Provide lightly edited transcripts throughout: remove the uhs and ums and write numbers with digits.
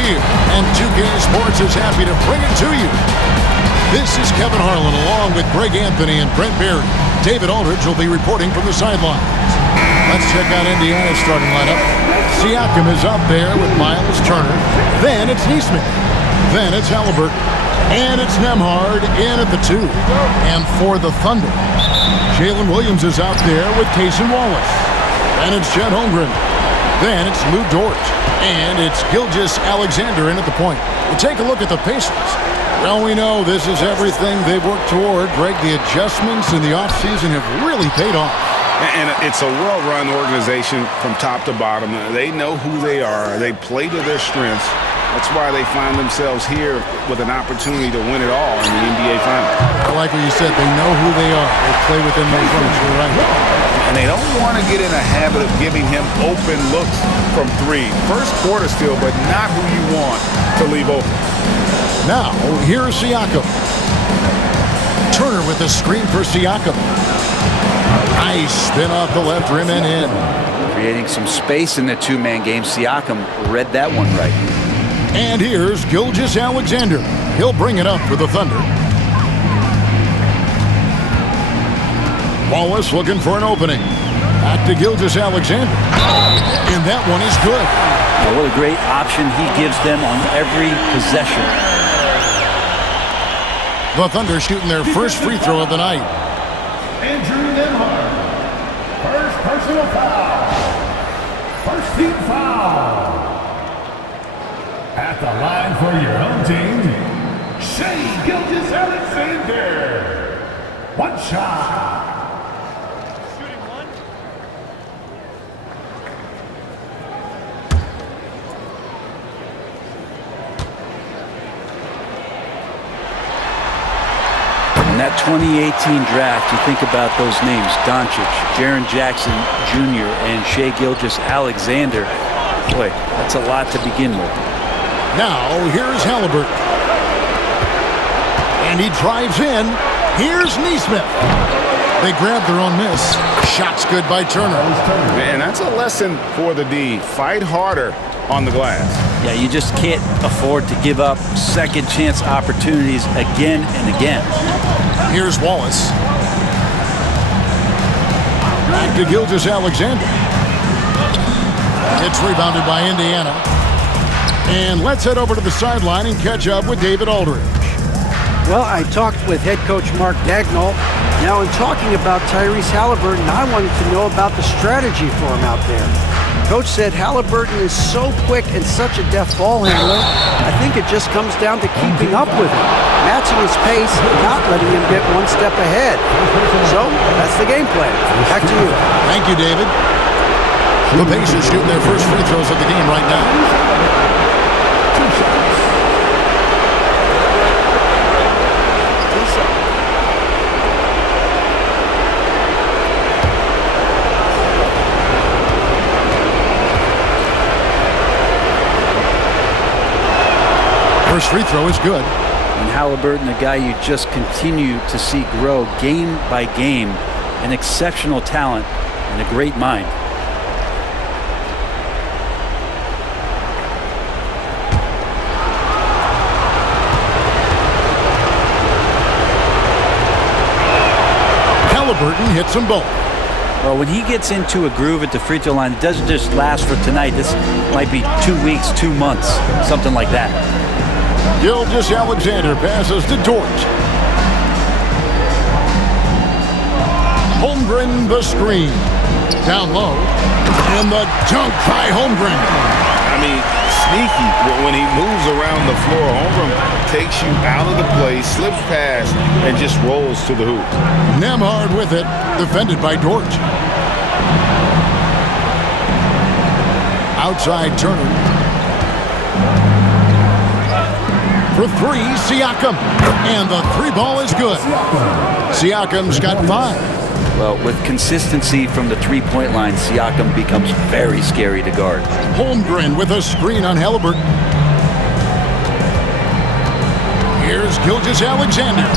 here, and 2K Sports is happy to bring it to you. This is Kevin Harlan along with Greg Anthony and Brent Berry. David Aldridge will be reporting from the sidelines. Let's check out Indiana's starting lineup. Siakam is up there with Miles Turner. Then it's Neesmith. Then it's Halliburton. And it's Nembhard in at the 2. And for the Thunder, Jalen Williams is out there with Cason Wallace. And it's Chet Holmgren. Then it's Lou Dort. And it's Gilgeous-Alexander in at the point. We'll take a look at the Pacers. Well, we know this is everything they've worked toward. Greg, the adjustments in the offseason have really paid off. And it's a well-run organization from top to bottom. They know who they are. They play to their strengths. That's why they find themselves here with an opportunity to win it all in the NBA Finals. I like what you said. They know who they are. They play within those limits. You're right. And they don't want to get in a habit of giving him open looks from 3. First quarter still, but not who you want to leave open. Now, here's Siakam. Turner with a screen for Siakam. Nice spin off the left rim and in. Creating some space in the two-man game. Siakam read that one right. And here's Gilgeous-Alexander. He'll bring it up for the Thunder. Wallace looking for an opening. Back to Gilgeous-Alexander. And that one is good. Oh, what a great option he gives them on every possession. The Thunder shooting their first free throw of the night. Andrew Nembhard. First personal foul. First team foul. At the line for your home team, Shai Gilgeous-Alexander. One shot. Shooting one. In that 2018 draft, you think about those names, Doncic, Jaren Jackson Jr., and Shai Gilgeous-Alexander. Boy, that's a lot to begin with. Now, here's Halliburton. And he drives in. Here's Neesmith. They grab their own miss. Shot's good by Turner. Man, that's a lesson for the D. Fight harder on the glass. Yeah, you just can't afford to give up second chance opportunities again and again. Here's Wallace. Back to Gilgeous-Alexander. It's rebounded by Indiana. And let's head over to the sideline and catch up with David Aldridge. Well, I talked with head coach Mark Daigneault. Now, in talking about Tyrese Halliburton, I wanted to know about the strategy for him out there. Coach said Halliburton is so quick and such a deft ball handler, I think it just comes down to keeping up with him, matching his pace, and not letting him get one step ahead. So, that's the game plan. Back to you. Thank you, David. The Pacers shooting their first free throws of the game right now. First free throw is good. And Halliburton, a guy you just continue to see grow game by game, an exceptional talent and a great mind. Halliburton hits them both. Well, when he gets into a groove at the free throw line, it doesn't just last for tonight. This might be 2 weeks, 2 months, something like that. Gilgeous-Alexander passes to Dort. Holmgren the screen. Down low. And the dunk by Holmgren. I mean, sneaky. When he moves around the floor, Holmgren takes you out of the play, slips past, and just rolls to the hoop. Nembhard with it, defended by Dort. Outside Turner. For 3, Siakam. And the 3 ball is good. Siakam's got 5. Well, with consistency from the three-point line, Siakam becomes very scary to guard. Holmgren with a screen on Halliburton. Here's Gilgeous-Alexander.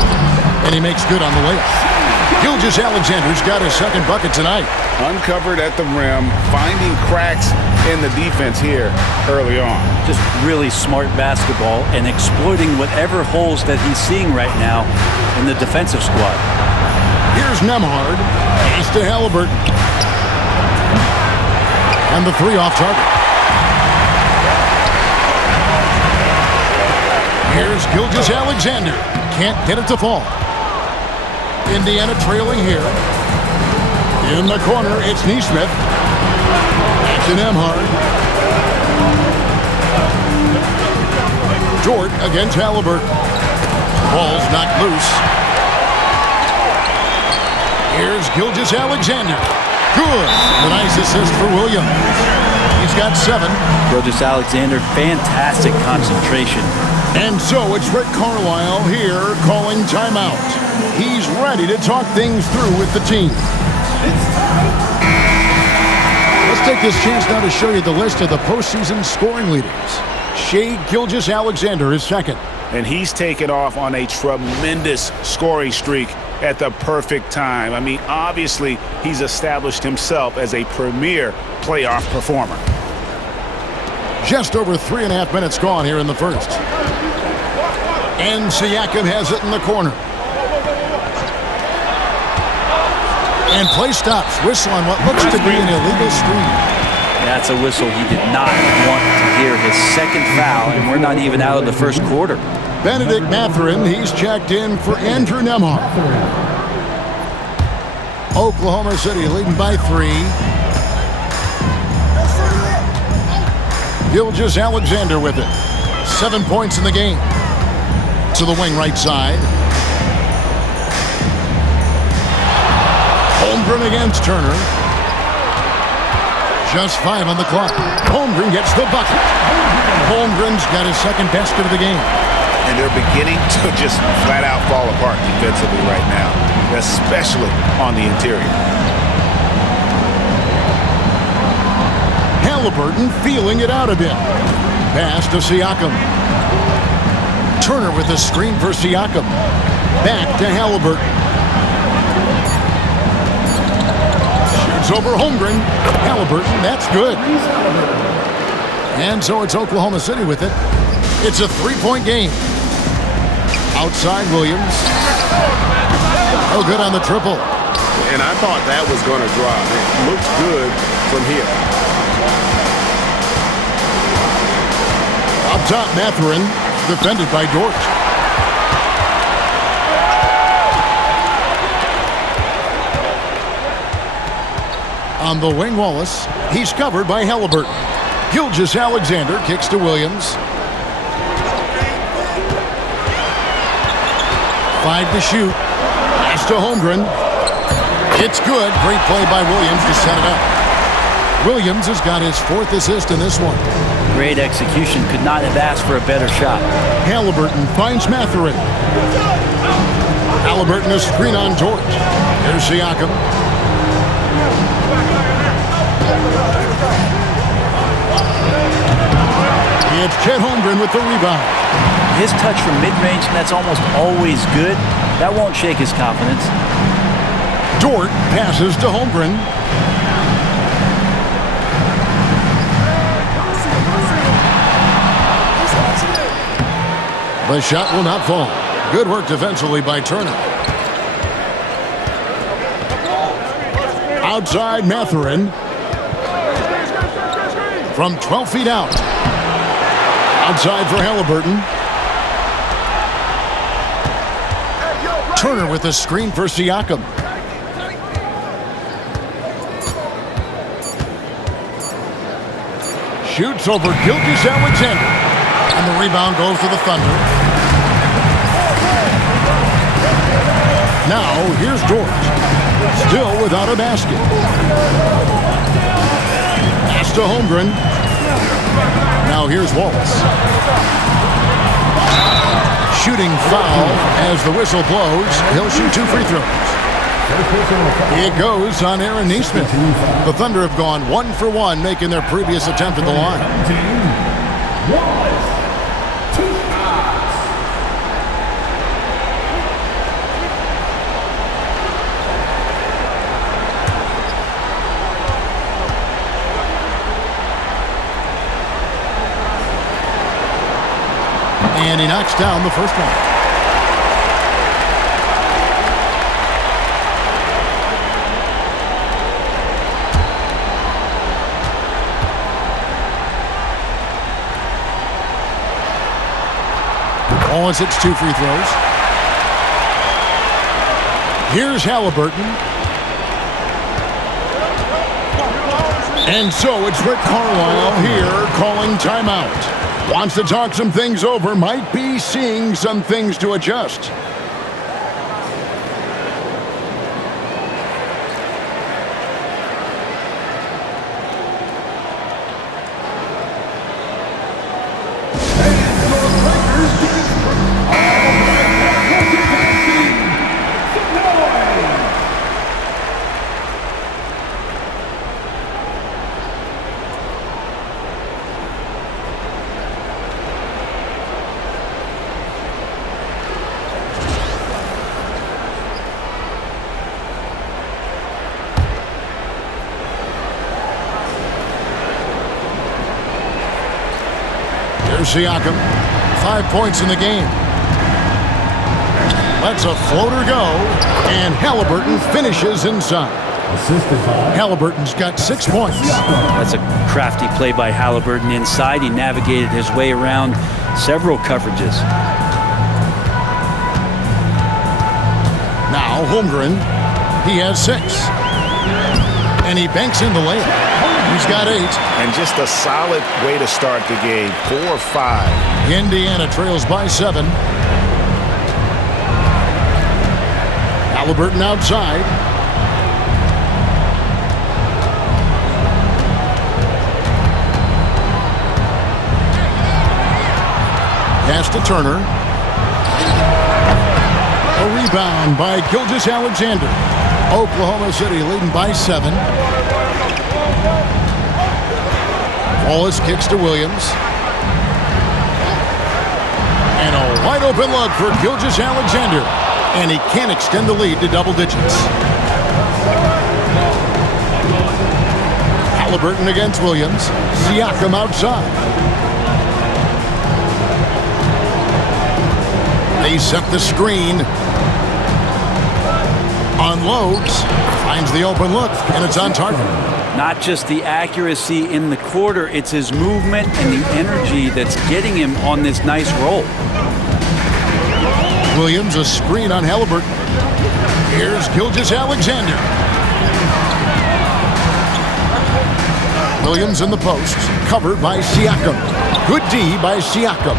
And he makes good on the layup. Gilgeous-Alexander's got his second bucket tonight. Uncovered at the rim, finding cracks in the defense here early on. Just really smart basketball and exploiting whatever holes that he's seeing right now in the defensive squad. Here's Nembhard. Pass to Halliburton. And the three off target. Here's Gilgeous-Alexander. Can't get it to fall. Indiana trailing here. In the corner, it's Neesmith. Back to Nembhard. Dort against Halliburton. Ball's knocked loose. Here's Gilgeous-Alexander. Good. A nice assist for Williams. He's got 7. Gilgeous-Alexander, fantastic concentration. And so it's Rick Carlisle here calling timeout. He's ready to talk things through with the team. Let's take this chance now to show you the list of the postseason scoring leaders. Shai Gilgeous-Alexander is second. And he's taken off on a tremendous scoring streak at the perfect time. I mean, obviously, he's established himself as a premier playoff performer. Just over 3.5 minutes gone here in the first. And Siakam has it in the corner. And play stops. Whistle on what looks to be an illegal screen. That's a whistle he did not want to hear. His second foul, and we're not even out of the first quarter. Benedict Mathurin, he's checked in for Andrew Nembhard. Oklahoma City leading by 3. Gilgeous-Alexander with it. 7 points in the game. To the wing right side. Holmgren against Turner. Just 5 on the clock. Holmgren gets the bucket. Holmgren's got his second basket of the game. And they're beginning to just flat out fall apart defensively right now, especially on the interior. Halliburton feeling it out a bit. Pass to Siakam. Turner with a screen for Siakam. Back to Halliburton. Shoots over Holmgren. Halliburton, that's good. And so it's Oklahoma City with it. It's a 3-point game. Outside Williams. Oh, good on the triple. And I thought that was going to drop. It looks good from here. Up top, Mathurin, defended by Dort. On the wing, Wallace. He's covered by Halliburton. Gilgeous-Alexander kicks to Williams. 5 to shoot. Pass to Holmgren. It's good. Great play by Williams to set it up. Williams has got his 4th assist in this one. Great execution. Could not have asked for a better shot. Halliburton finds Mathurin. Halliburton a screen on Dort. Here's Siakam. It's Chet Holmgren with the rebound. His touch from mid-range, that's almost always good. That won't shake his confidence. Dort passes to Holmgren. The shot will not fall. Good work defensively by Turner. Outside Mathurin. From 12 feet out. Outside for Halliburton. Turner with a screen for Siakam. Shoots over Gilgeous-Alexander. And the rebound goes to the Thunder. Now, here's Dort. Still without a basket. Pass to Holmgren. Now here's Wallace. Shooting foul as the whistle blows. He'll shoot 2 free throws. It goes on Aaron Neesmith. The Thunder have gone 1 for 1, making their previous attempt at the line. And he knocks down the first one. Wallace hits 2 free throws. Here's Halliburton. And so it's Rick Carlisle here calling timeout. Wants to talk some things over. Might be seeing some things to adjust. Siakam, 5 points in the game. Lets a floater go, and Halliburton finishes inside. Halliburton's got 6 points. That's a crafty play by Halliburton inside. He navigated his way around several coverages. Now Holmgren, he has 6. And he banks in the layup. He's got 8. And just a solid way to start the game. 4-5. Indiana trails by 7. Halliburton outside. Pass to Turner. A rebound by Gilgeous-Alexander. Oklahoma City leading by 7. Wallace kicks to Williams. And a wide open look for Gilgeous-Alexander. And he can't extend the lead to double digits. Halliburton against Williams. Siakam outside. They set the screen. Unloads. Finds the open look. And it's on target. Not just the accuracy in the quarter, it's his movement and the energy that's getting him on this nice roll. Williams, a screen on Halliburton. Here's Gilgeous-Alexander. Williams in the post, covered by Siakam. Good D by Siakam.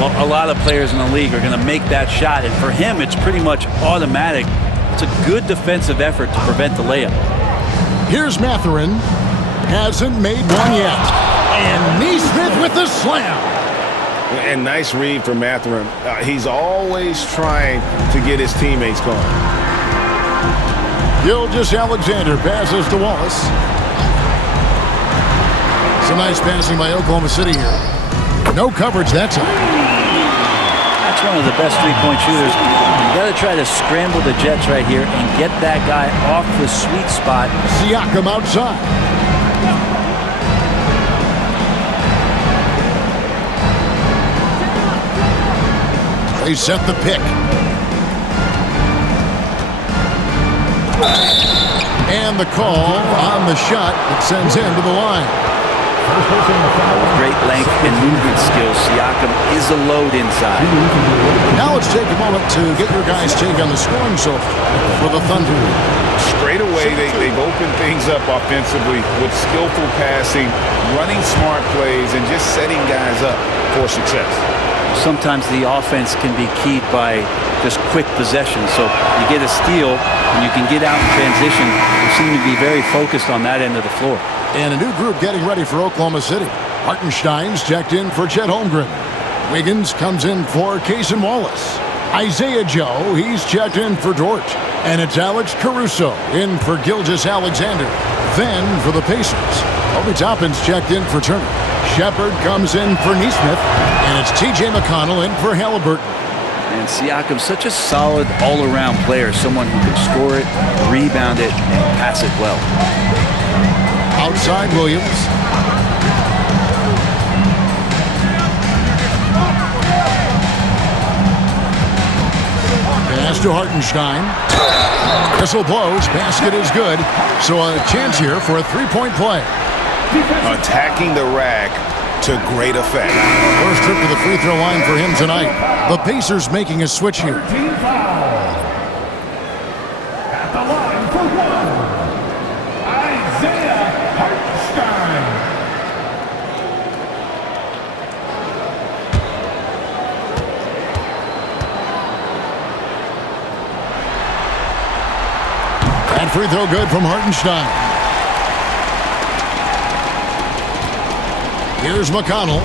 Well, a lot of players in the league are going to make that shot, and for him, it's pretty much automatic. It's a good defensive effort to prevent the layup. Here's Mathurin. Hasn't made one yet. And Neesmith with the slam. And nice read from Mathurin. He's always trying to get his teammates going. Gilgeous-Alexander passes to Wallace. Some nice passing by Oklahoma City here. No coverage that time. That's one of the best three-point shooters. You got to try to scramble the Jets right here and get that guy off the sweet spot. Siakam outside. They set the pick. And the call on the shot that sends him to the line. Great length and movement skills. Siakam is a load inside. Now let's take a moment to get your guys' take on the scoring so for the Thunder. Straight away, they've opened things up offensively with skillful passing, running smart plays, and just setting guys up for success. Sometimes the offense can be keyed by just quick possession. So you get a steal and you can get out in transition. They seem to be very focused on that end of the floor. And a new group getting ready for Oklahoma City. Hartenstein's checked in for Chet Holmgren. Wiggins comes in for Cason Wallace. Isaiah Joe, he's checked in for Dort. And it's Alex Caruso in for Gilgeous-Alexander. Then for the Pacers, Obi Toppin's checked in for Turner. Shepard comes in for Neesmith. And it's T.J. McConnell in for Halliburton. And Siakam's such a solid all-around player, someone who can score it, rebound it, and pass it well. Outside Williams. to Hartenstein. Whistle blows. Basket is good. So a chance here for a three-point play. Attacking the rack to great effect. First trip to the free throw line for him tonight. The Pacers making a switch here. Team foul. At the line for one, Isaiah Hartenstein. That free throw good from Hartenstein. Here's McConnell.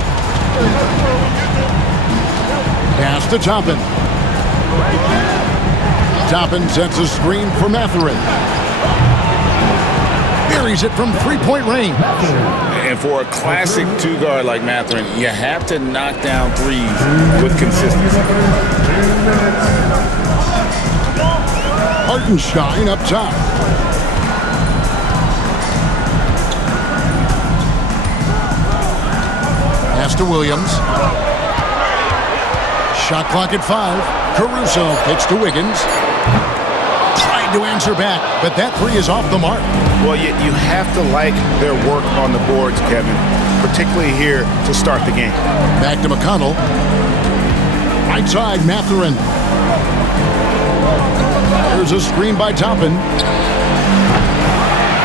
Pass to Toppin. Toppin sets a screen for Mathurin. Buries it from three-point range. And for a classic two-guard like Mathurin, you have to knock down threes with consistency. Hartenstein up top. Pass to Williams. Shot clock at 5. Caruso kicks to Wiggins. Tried to answer back, but that three is off the mark. Well, you have to like their work on the boards, Kevin, particularly here to start the game. Back to McConnell. Right side, Mathurin. There's a screen by Toppin.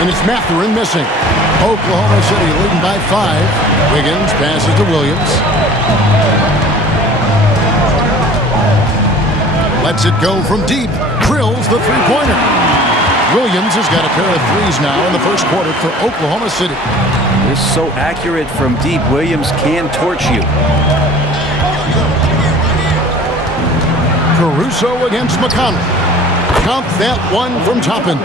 And it's Mathurin missing. Oklahoma City leading by 5. Wiggins passes to Williams. Lets it go from deep. Drills the three-pointer. Williams has got a pair of threes now in the first quarter for Oklahoma City. This is so accurate from deep. Williams can torch you. Caruso against McConnell. Count that one from Toppin.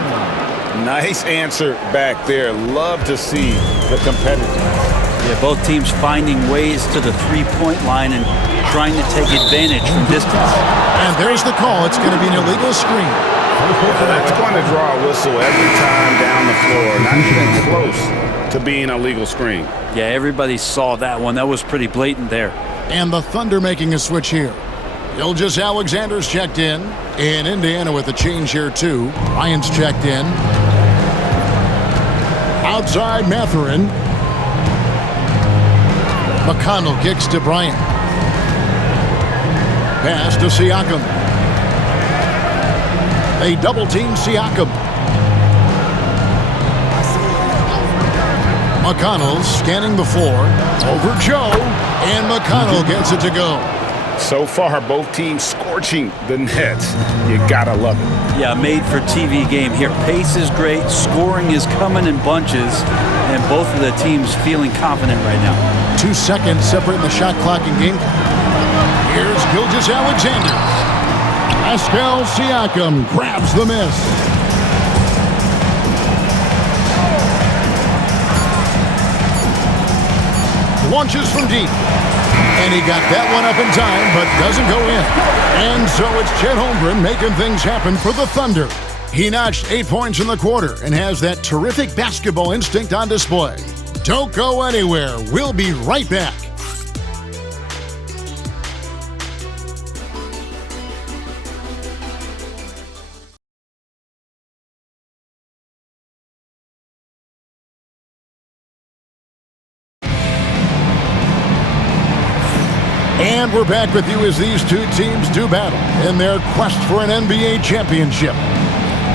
Nice answer back there. Love to see the competitiveness. Yeah, both teams finding ways to the three-point line and trying to take advantage from distance. And there's the call. It's going to be an illegal screen. That's going to draw a whistle every time down the floor. Not even close to being a legal screen. Yeah, everybody saw that one. That was pretty blatant there. And the Thunder making a switch here. Gilgeous Alexander's checked in. And Indiana with a change here too. Ryan's checked in. Outside Mathurin. McConnell kicks to Bryant. Pass to Siakam. They double-team Siakam. McConnell scanning the floor. Over Joe. And McConnell gets it to go. So far, both teams scorching the Nets. You gotta love it. Yeah, made for TV game here. Pace is great. Scoring is coming in bunches. And both of the teams feeling confident right now. 2 seconds separating the shot clock and game clock. Here's Gilgeous Alexander. Pascal Siakam grabs the miss. Launches from deep. And he got that one up in time, but doesn't go in. And so it's Chet Holmgren making things happen for the Thunder. He notched 8 points in the quarter and has that terrific basketball instinct on display. Don't go anywhere. We'll be right back. And we're back with you as these two teams do battle in their quest for an NBA championship.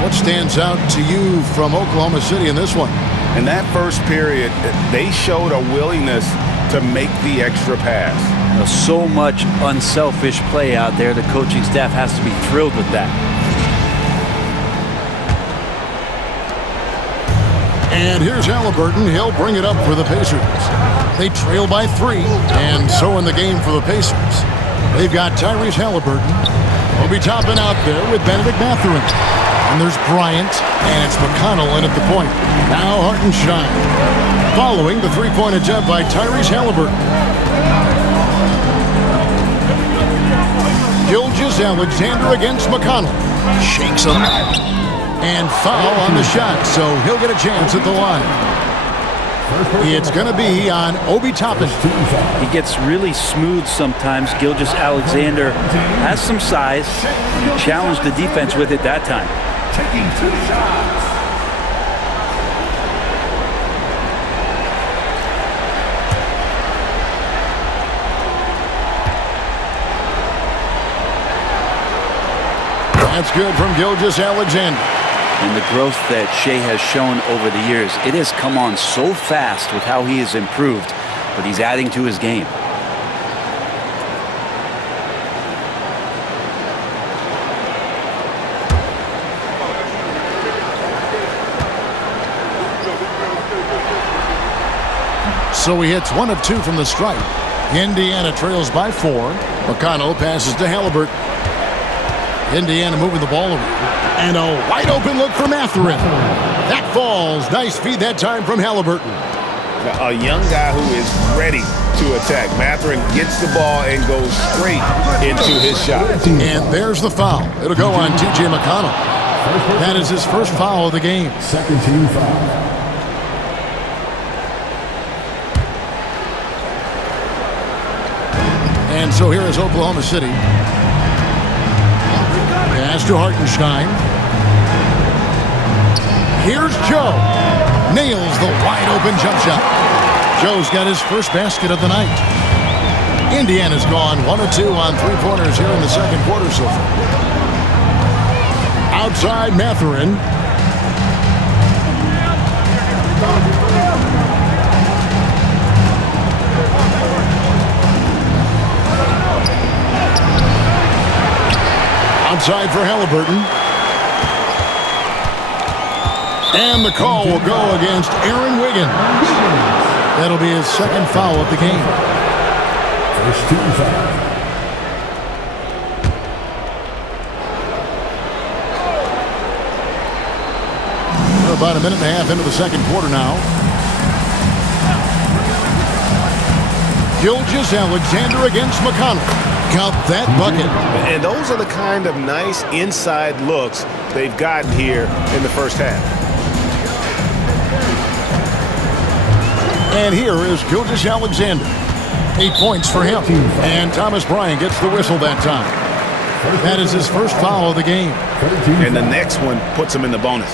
What stands out to you from Oklahoma City in this one? In that first period, they showed a willingness to make the extra pass. So much unselfish play out there. The coaching staff has to be thrilled with that. And here's Halliburton. He'll bring it up for the Pacers. They trail by 3, and so in the game for the Pacers. They've got Tyrese Halliburton. Will be topping out there with Benedict Mathurin. And there's Bryant, and it's McConnell in at the point. Now Hartenstein. Following the three-point attempt by Tyrese Halliburton. Gilgeous Alexander against McConnell. Shakes him. And foul on the shot, so he'll get a chance at the line. It's going to be on Obi Toppin. He gets really smooth sometimes. Gilgeous-Alexander has some size. He challenged the defense with it that time. Taking 2 shots. That's good from Gilgeous-Alexander. And the growth that Shea has shown over the years, it has come on so fast with how he has improved, but he's adding to his game. So he hits 1 of 2 from the stripe. Indiana trails by 4. McConnell passes to Halliburton. Indiana moving the ball around. And a wide open look for Mathurin. That falls. Nice feed that time from Halliburton. A young guy who is ready to attack. Mathurin gets the ball and goes straight into his shot. And there's the foul. It'll go on T.J. McConnell. That is his first foul of the game. Second team foul. And so here is Oklahoma City. Pass to Hartenstein. Here's Joe. Nails the wide-open jump shot. Joe's got his first basket of the night. Indiana's gone 1 of 2 on 3-pointers here in the second quarter so far. Outside Mathurin. Outside for Halliburton. And the call will go against Aaron Wiggins. That'll be his second foul of the game. First team foul. We're about a minute and a half into the second quarter now. Gilgeous-Alexander against McConnell. Count that bucket. And those are the kind of nice inside looks they've gotten here in the first half. And here is Gilgeous-Alexander. 8 points for him. And Thomas Bryant gets the whistle that time. That is his first foul of the game. And the next one puts him in the bonus.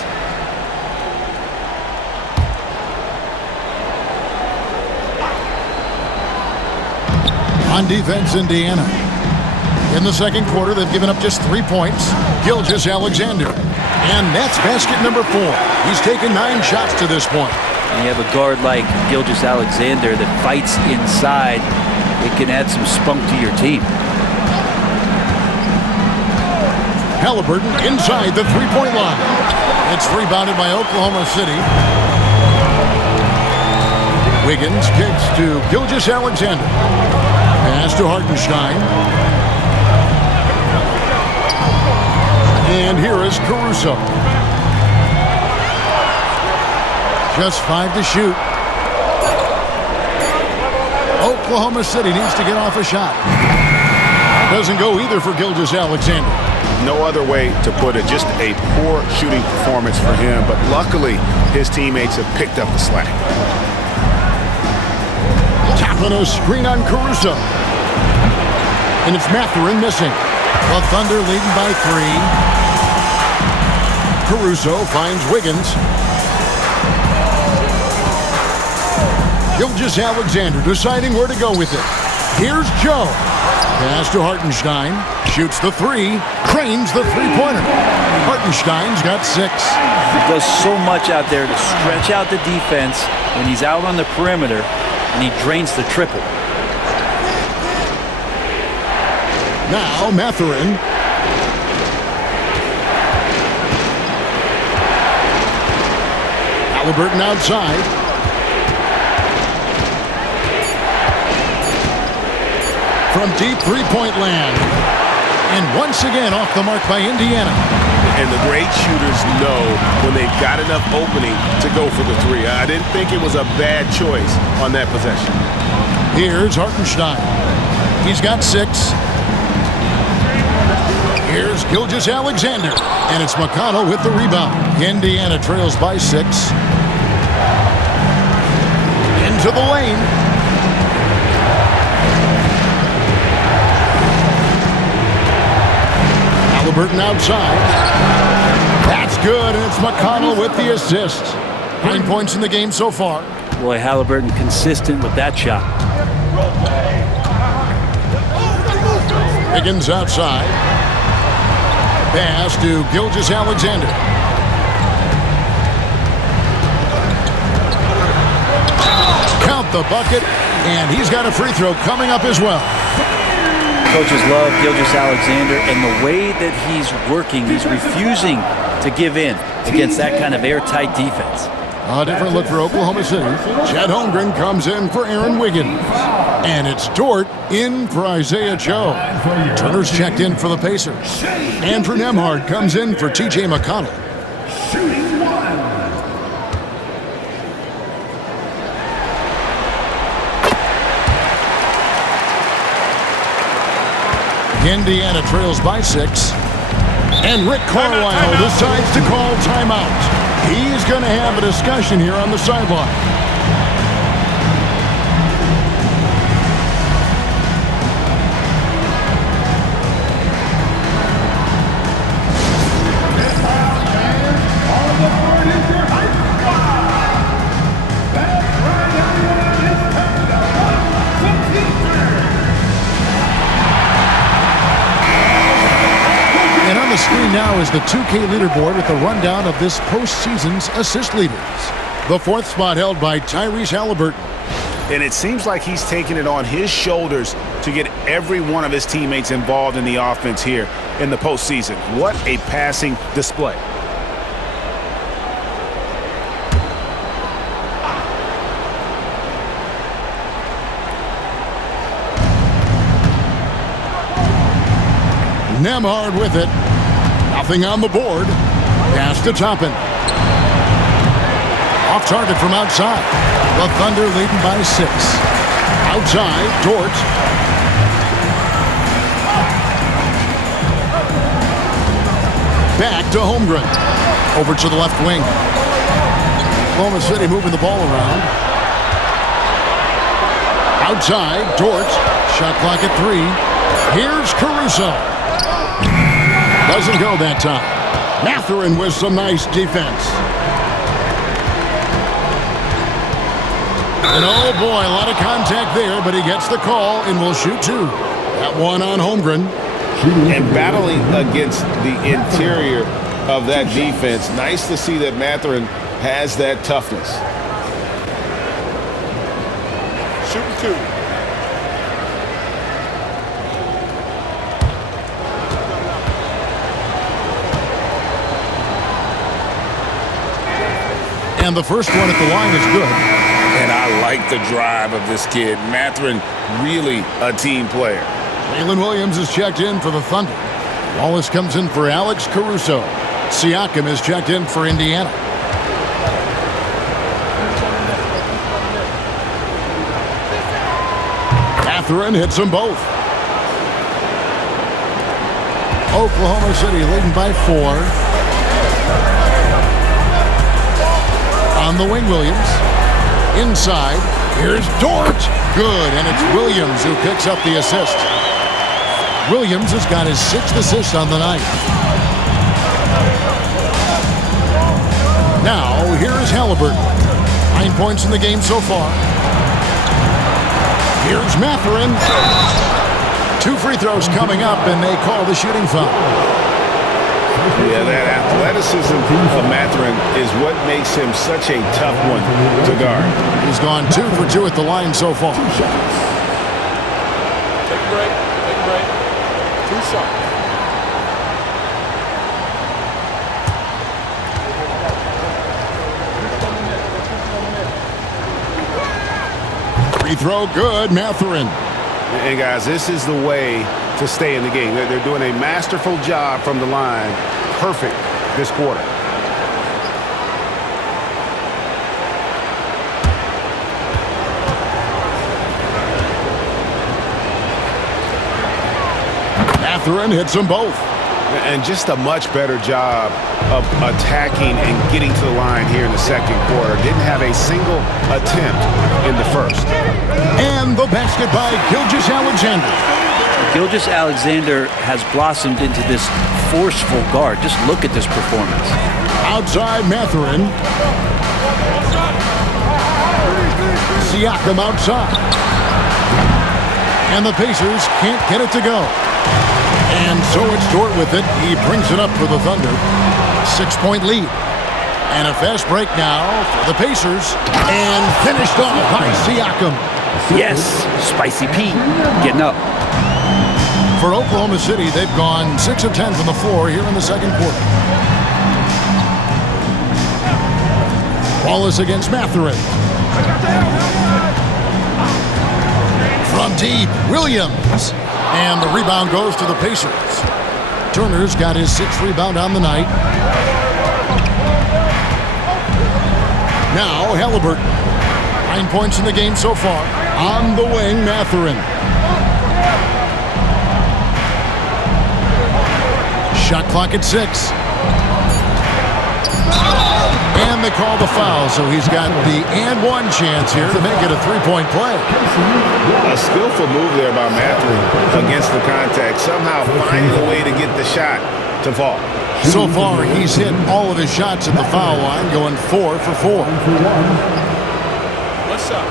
On defense, Indiana. In the second quarter, they've given up just 3 points. Gilgeous-Alexander. And that's basket number 4. He's taken 9 shots to this point. And you have a guard like Gilgeous-Alexander that fights inside. It can add some spunk to your team. Halliburton inside the 3-point line. It's rebounded by Oklahoma City. Wiggins kicks to Gilgeous-Alexander. Pass to Hartenstein. And here is Caruso. Just 5 to shoot. Oklahoma City needs to get off a shot. Doesn't go either for Gilgeous-Alexander. No other way to put it. Just a poor shooting performance for him. But luckily, his teammates have picked up the slack. Tapping a screen on Caruso. And it's Mathurin missing. The Thunder leading by 3. Caruso finds Wiggins. Gilgeous-Alexander deciding where to go with it. Here's Joe. Pass to Hartenstein. Shoots the 3. Cranes the 3-pointer. Hartenstein's got 6. He does so much out there to stretch out the defense when he's out on the perimeter, and he drains the triple. Now Mathurin. Halliburton outside. From deep 3-point land. And once again off the mark by Indiana. And the great shooters know when they've got enough opening to go for the 3. I didn't think it was a bad choice on that possession. Here's Hartenstein. He's got 6. Here's Gilgeous-Alexander. And it's McConnell with the rebound. Indiana trails by 6. into the lane. Halliburton outside. That's good, and it's McConnell with the assist. 9 points in the game so far. Boy, Halliburton consistent with that shot. Higgins outside. Pass to Gilgeous-Alexander. Count the bucket, and he's got a free throw coming up as well. Coaches love Gilgeous-Alexander, and the way that he's working, he's refusing to give in against that kind of airtight defense. A different look for Oklahoma City. Chet Holmgren comes in for Aaron Wiggins. And it's Dort in for Isaiah Joe. Turner's checked in for the Pacers. Andrew Nembhard comes in for T.J. McConnell. Shooting one. Indiana trails by 6. And Rick Carlisle decides to call timeout. He's going to have a discussion here on the sideline. And on the screen now is the 2K leaderboard with a rundown of this postseason's assist leaders. The 4th spot held by Tyrese Halliburton. And it seems like he's taking it on his shoulders to get every one of his teammates involved in the offense here in the postseason. What a passing display. Nembhard with it. Nothing on the board. Pass to Toppin. Off target from outside. The Thunder leading by 6. Outside, Dort. Back to Holmgren. Over to the left wing. Oklahoma City moving the ball around. Outside, Dort. Shot clock at 3. Here's Caruso. Doesn't go that time. Mathurin with some nice defense. And oh boy, a lot of contact there, but he gets the call and will shoot 2. That one on Holmgren. And battling against the interior of that defense. Nice to see that Mathurin has that toughness. Shooting 2. And the first one at the line is good. And I like the drive of this kid. Mathurin, really a team player. Jalen Williams is checked in for the Thunder. Wallace comes in for Alex Caruso. Siakam is checked in for Indiana. Mathurin hits them both. Oklahoma City leading by 4. On the wing, Williams. Inside, here's Dort. Good, and it's Williams who picks up the assist. Williams has got his 6th assist on the night. Now, here is Halliburton. 9 points in the game so far. Here's Mathurin. 2 free throws coming up, and they call the shooting foul. Yeah, that athleticism of Mathurin is what makes him such a tough one to guard. He's gone 2 for 2 at the line so far. Take a break. Take a break. 2 shots. Free throw good, Mathurin. And guys, this is the way to stay in the game. They're doing a masterful job from the line. Perfect this quarter. Mathurin hits them both. And just a much better job of attacking and getting to the line here in the second quarter. Didn't have a single attempt in the first. And the basket by Gilgeous-Alexander. Gilgeous-Alexander has blossomed into this forceful guard. Just look at this performance. Outside Mathurin. Siakam outside. And the Pacers can't get it to go. And so it's Dort with it. He brings it up for the Thunder. 6-point lead. And a fast break now for the Pacers. And finished off by Siakam. Yes, Spicy Pete getting up. For Oklahoma City, they've gone 6 of 10 from the floor here in the second quarter. Wallace against Mathurin. From deep, Williams. And the rebound goes to the Pacers. Turner's got his 6th rebound on the night. Now Halliburton. 9 points in the game so far. On the wing, Mathurin. Shot clock at 6. And they call the foul, so he's got the and one chance here to make it a 3-point play. A skillful move there by Mathurin against the contact. Somehow finding a way to get the shot to fall. So far, he's hit all of his shots at the foul line, going 4 for 4. What's up?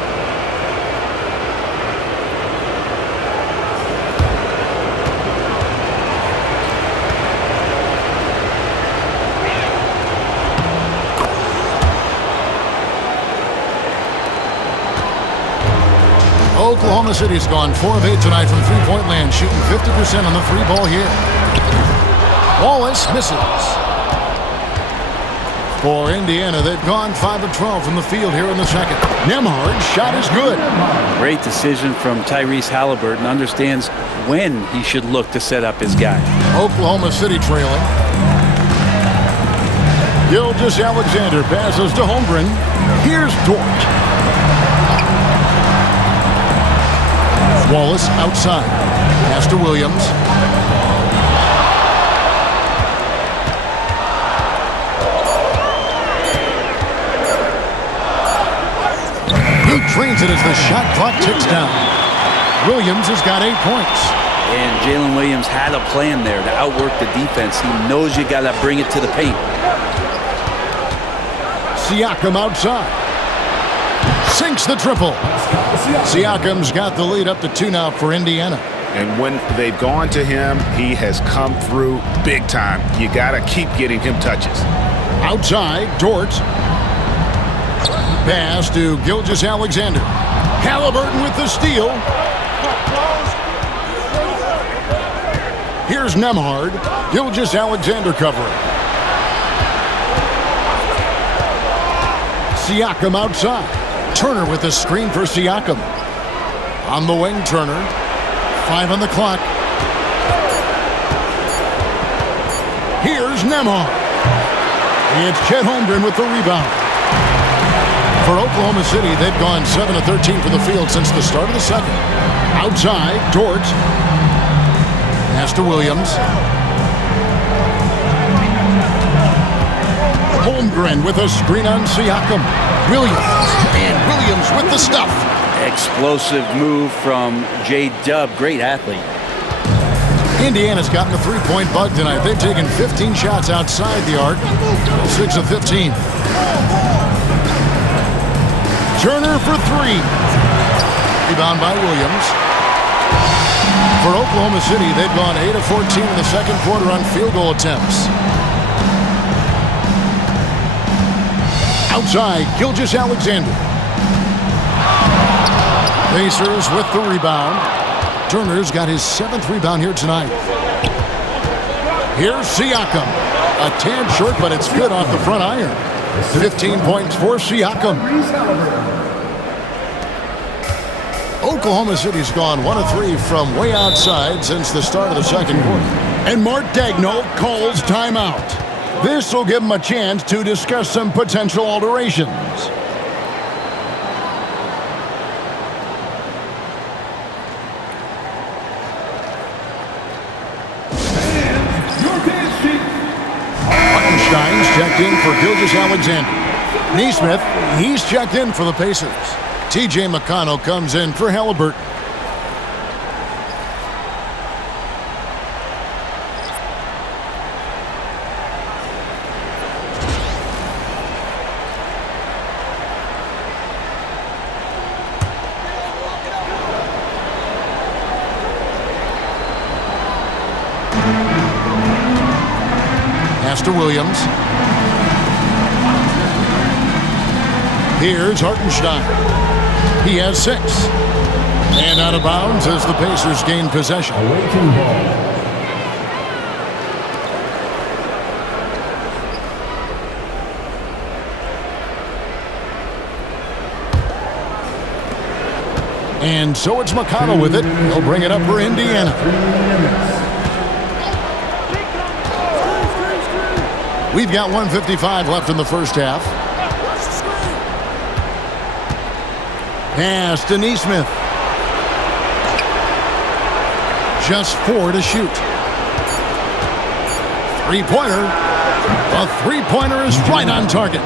Oklahoma City's gone 4 of 8 tonight from three-point land, shooting 50% on the free ball here. Wallace misses. For Indiana, they've gone 5 of 12 from the field here in the second. Nembhard's shot is good. Great decision from Tyrese Halliburton. Understands when he should look to set up his guy. Oklahoma City trailing. Gilgeous-Alexander passes to Holmgren. Here's Dort. Wallace outside. Pass to Williams. He trains it as the shot clock ticks down. Williams has got 8 points. And Jalen Williams had a plan there to outwork the defense. He knows you got to bring it to the paint. Siakam outside. Sinks the triple. Siakam's got the lead up to 2 now for Indiana. And when they've gone to him, he has come through big time. You got to keep getting him touches. Outside, Dort. Pass to Gilgeous-Alexander. Halliburton with the steal. Here's Nembhard. Gilgeous-Alexander covering. Siakam outside. Turner with the screen for Siakam. On the wing, Turner. 5 on the clock. Here's Nembhard. It's Chet Holmgren with the rebound. For Oklahoma City, they've gone 7 of 13 from the field since the start of the second. Outside, Dort. Pass to Williams. Holmgren with a screen on Siakam. Williams. And Williams with the stuff. Explosive move from J-Dub. Great athlete. Indiana's gotten the 3-point bug tonight. They've taken 15 shots outside the arc. 6 of 15. Turner for 3. Rebound by Williams. For Oklahoma City, they've gone 8 of 14 in the second quarter on field goal attempts. Outside, Gilgeous-Alexander. Pacers with the rebound. Turner's got his 7th rebound here tonight. Here's Siakam. A tad short, but it's good off the front iron. 15 points for Siakam. Oklahoma City's gone 1 of 3 from way outside since the start of the second quarter. And Mark Daigneault calls timeout. This will give him a chance to discuss some potential alterations. And your checked in for Gilgeous-Alexander. Neesmith, he's checked in for the Pacers. T.J. McConnell comes in for Halliburton. Pass to Williams. Here's Hartenstein. He has 6. And out of bounds as the Pacers gain possession. And so it's McConnell with it. He'll bring it up for Indiana. We've got 1:55 left in the first half. Pass to Neesmith. Just 4 to shoot. Three-pointer. The three-pointer is right on target.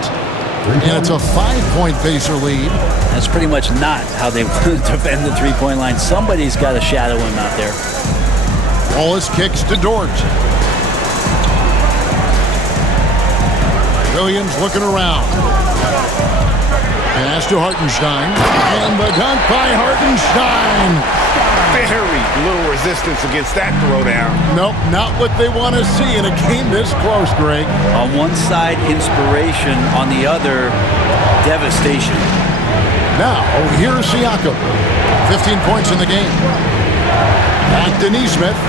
And it's a 5-point Pacer lead. That's pretty much not how they defend the three-point line. Somebody's got to shadow him out there. Wallace kicks to Dort. Williams looking around. Pass to Hartenstein. And the dunk by Hartenstein. Very little resistance against that throwdown. Nope, not what they want to see in a game this close, Greg. On one side, inspiration. On the other, devastation. Now, here's Siakam. 15 points in the game. Back to Neesmith.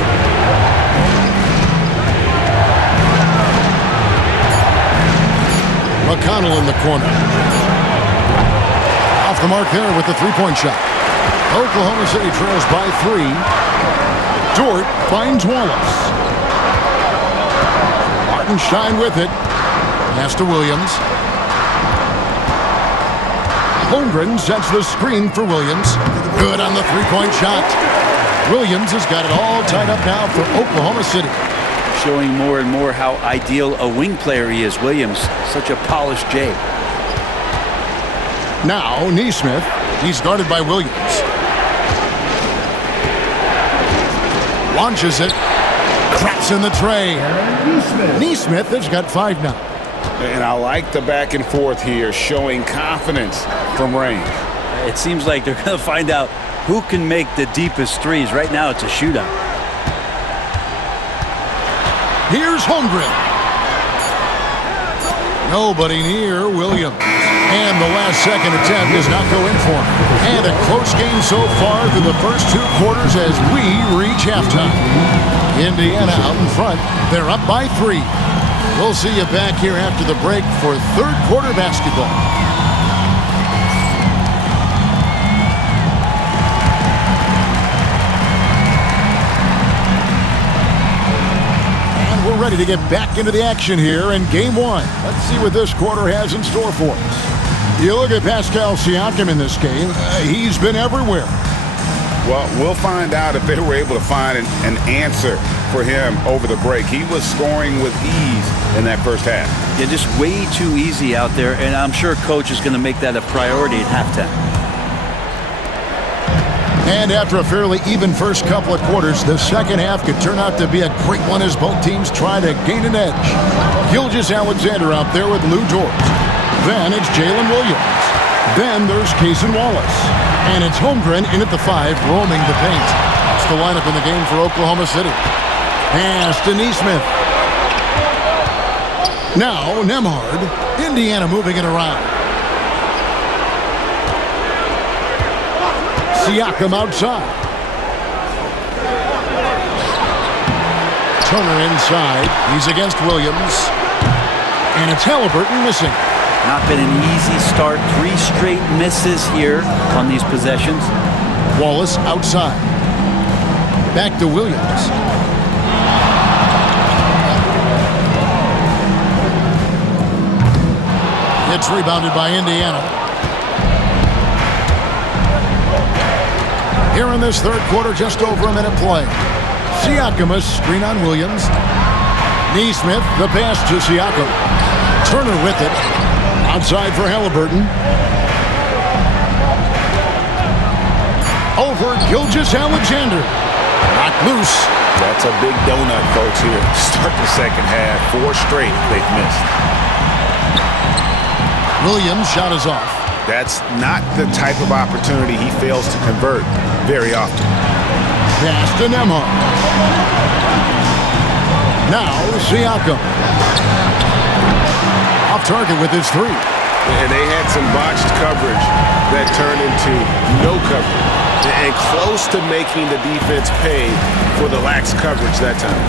McConnell in the corner. Off the mark there with the three-point shot. Oklahoma City trails by 3. Dort finds Wallace. Hartenstein with it. Pass to Williams. Holmgren sets the screen for Williams. Good on the three-point shot. Williams has got it all tied up now for Oklahoma City. Showing more and more how ideal a wing player he is. Williams, such a polished J. Now, Neesmith. He's guarded by Williams. Launches it. Traps in the tray. Neesmith has got 5 now. And I like the back and forth here, showing confidence from range. It seems like they're going to find out who can make the deepest threes. Right now, it's a shootout. Here's Holmgren. Nobody near Williams. And the last second attempt does not go in for him. And a close game so far through the first 2 quarters as we reach halftime. Indiana out in front. They're up by 3. We'll see you back here after the break for third quarter basketball. And we're ready to get back into the action here in game 1. Let's see what this quarter has in store for us. You look at Pascal Siakam in this game, he's been everywhere. Well, we'll find out if they were able to find an answer for him over the break. He was scoring with ease in that first half. Yeah, just way too easy out there, and I'm sure coach is going to make that a priority at halftime. And after a fairly even first couple of quarters, the second half could turn out to be a great one as both teams try to gain an edge. Gilgeous-Alexander out there with Lou Dort. Then it's Jalen Williams. Then there's Cason Wallace. And it's Holmgren in at the 5, roaming the paint. That's the lineup in the game for Oklahoma City. Pass to Neesmith. Now Nembhard. Indiana moving it around. Siakam outside. Turner inside. He's against Williams. And it's Halliburton missing. Not been an easy start. 3 straight misses here on these possessions. Wallace outside. Back to Williams. It's rebounded by Indiana. Here in this third quarter, just over a minute play. Siakam, a screen on Williams. Neesmith, the pass to Siakam. Turner with it. Outside for Halliburton. Over Gilgeous-Alexander. Knocked loose. That's a big donut, folks, here. Start the second half. 4 straight they've missed. Williams' shot is off. That's not the type of opportunity he fails to convert very often. Pass to Nembhard. Now Siakam. Off target with his 3. And they had some botched coverage that turned into no coverage. And close to making the defense pay for the lax coverage that time.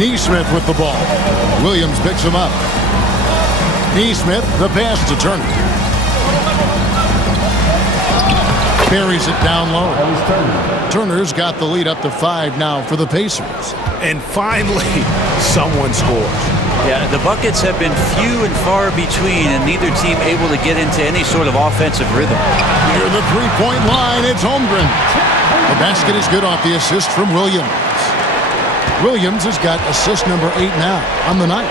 Neesmith with the ball. Williams picks him up. Neesmith, the pass to Turner. Buries it down low. Turner's got the lead up to 5 now for the Pacers. And finally, someone scores. Yeah, the buckets have been few and far between, and neither team able to get into any sort of offensive rhythm. Near the three-point line, it's Holmgren. The basket is good off the assist from Williams. Williams has got assist number 8 now on the night.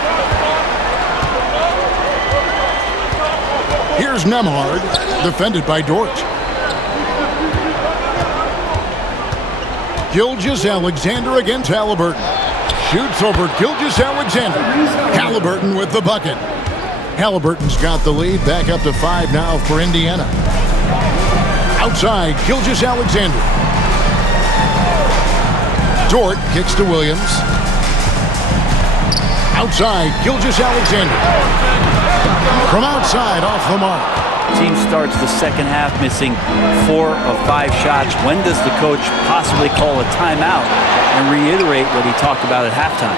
Here's Nembhard, defended by Dort. Gilgeous-Alexander against Halliburton. Shoots over Gilgeous-Alexander. Halliburton with the bucket. Halliburton's got the lead, back up to 5 now for Indiana. Outside, Gilgeous-Alexander. Dort kicks to Williams. Outside, Gilgeous-Alexander. From outside, off the mark. Team starts the second half missing 4 of 5 shots. When does the coach possibly call a timeout and reiterate what he talked about at halftime?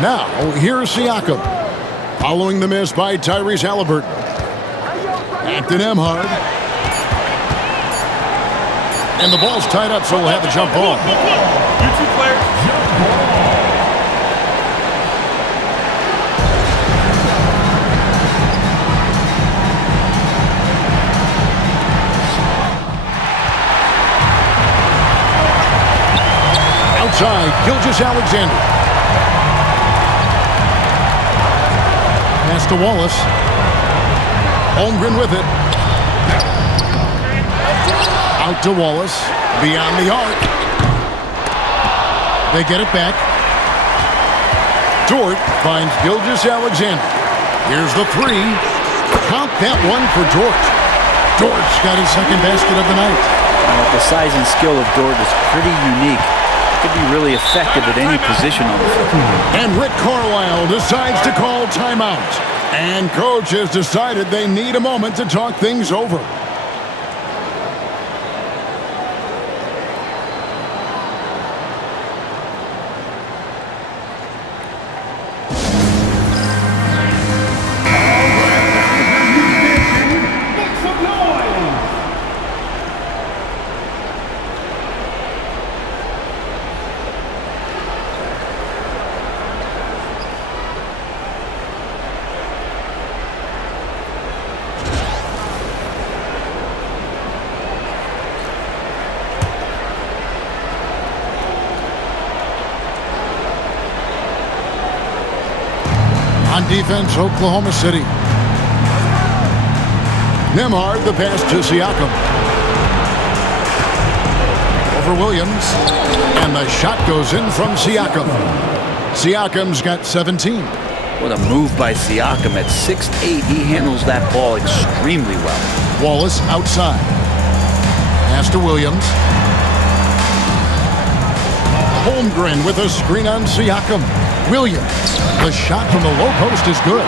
Now, here's Siakam. Following the miss by Tyrese Halliburton. Back to Nembhard. And the ball's tied up, so we'll have a jump ball. You 2 players. Outside, Gilgeous-Alexander. Pass to Wallace. Holmgren with it. Out to Wallace. Beyond the arc. They get it back. Dort finds Gilgeous-Alexander. Here's the 3. Count that one for Dort. Dort's got his second basket of the night. The size and skill of Dort is pretty unique. Could be really effective at any position on the floor. And Rick Carlisle decides to call timeout. And coach has decided they need a moment to talk things over. On defense, Oklahoma City. Nembhard, the pass to Siakam. Over Williams. And the shot goes in from Siakam. Siakam's got 17. What a move by Siakam. At 6'8", he handles that ball extremely well. Wallace outside. Pass to Williams. Holmgren with a screen on Siakam. Williams. The shot from the low post is good.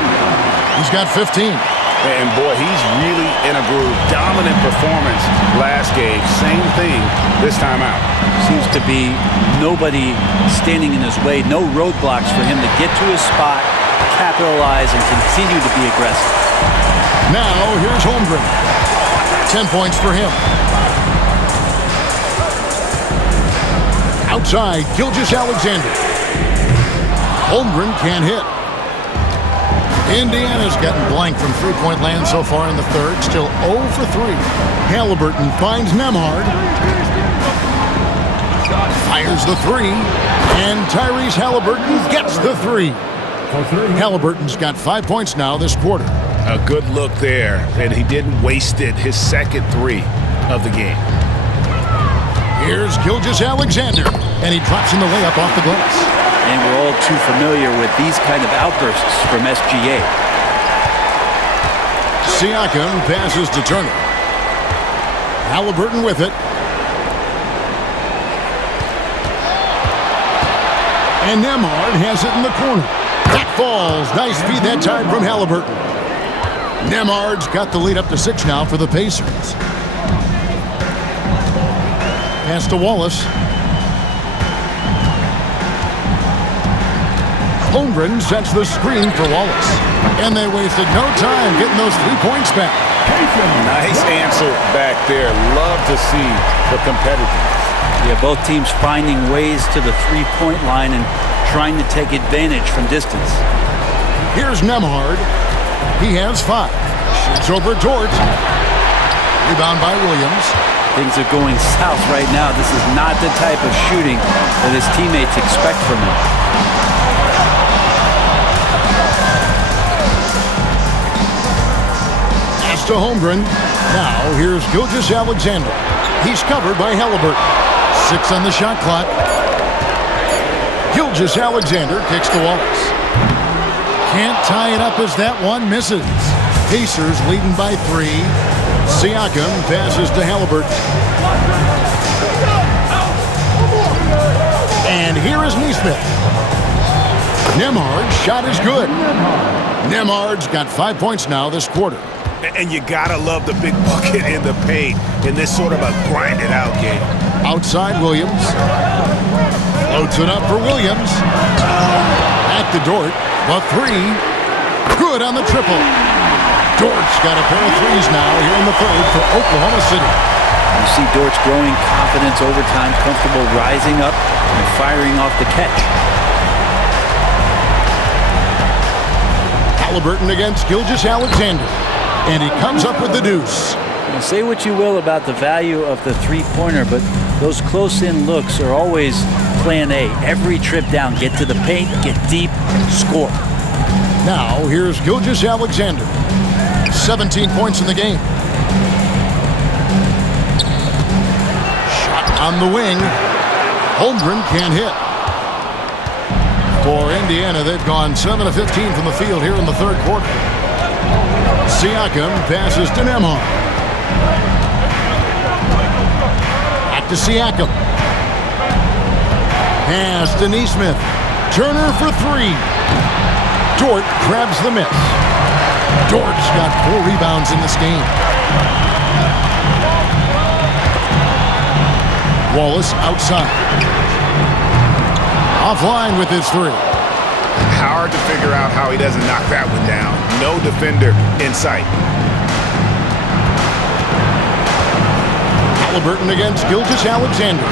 He's got 15. And boy, he's really in a groove. Dominant performance last game. Same thing this time out. Seems to be nobody standing in his way. No roadblocks for him to get to his spot, capitalize, and continue to be aggressive. Now, here's Holmgren. 10 points for him. Outside, Gilgeous-Alexander. Holmgren can't hit. Indiana's gotten blank from three-point land so far in the third. Still 0 for 3. Halliburton finds Nembhard. Fires the 3. And Tyrese Halliburton gets the 3. Halliburton's got 5 points now this quarter. A good look there, and he didn't waste it. His second three of the game. Here's Gilgeous-Alexander, and he drops in the layup off the glass. And we're all too familiar with these kind of outbursts from SGA. Siakam passes to Turner. Halliburton with it. And Nembhard has it in the corner. That falls. Nice feed that time from Halliburton. Nembhard's got the lead up to 6 now for the Pacers. Pass to Wallace. Holmgren sets the screen for Wallace. And they wasted no time getting those 3 points back. Nice answer back there. Love to see the competitiveness. Yeah, both teams finding ways to the three-point line and trying to take advantage from distance. Here's Nembhard. He has 5. Shoots over Dort. Rebound by Williams. Things are going south right now. This is not the type of shooting that his teammates expect from him. Pass to Holmgren. Now here's Gilgeous-Alexander. He's covered by Halliburton. 6 on the shot clock. Gilgeous-Alexander kicks to Wallace. Can't tie it up as that one misses. Pacers leading by 3. Siakam passes to Halliburton. And here is Nesmith. Nembhard's shot is good. Nembhard's got 5 points now this quarter. And you gotta love the big bucket in the paint in this sort of a grinded-out game. Outside Williams. Floats it up for Williams. At the Dort. A 3. Good on the triple. Dort's got a pair of 3s now here in the third for Oklahoma City. You see Dort's growing confidence over time, comfortable rising up and firing off the catch. Halliburton against Gilgeous-Alexander. And he comes up with the deuce. Now, say what you will about the value of the three-pointer, but those close-in looks are always plan A. Every trip down, get to the paint, get deep, score. Now, here's Gilgeous-Alexander. 17 points in the game. Shot on the wing. Holmgren can't hit. For Indiana, they've gone 7 of 15 from the field here in the third quarter. Siakam passes to Nembhard. Back to Siakam. Pass to Nesmith. Turner for 3. Dort grabs the miss. Dort's got 4 rebounds in this game. Wallace outside. Offline with his 3. Hard to figure out how he doesn't knock that one down. No defender in sight. Halliburton against Gilgeous-Alexander.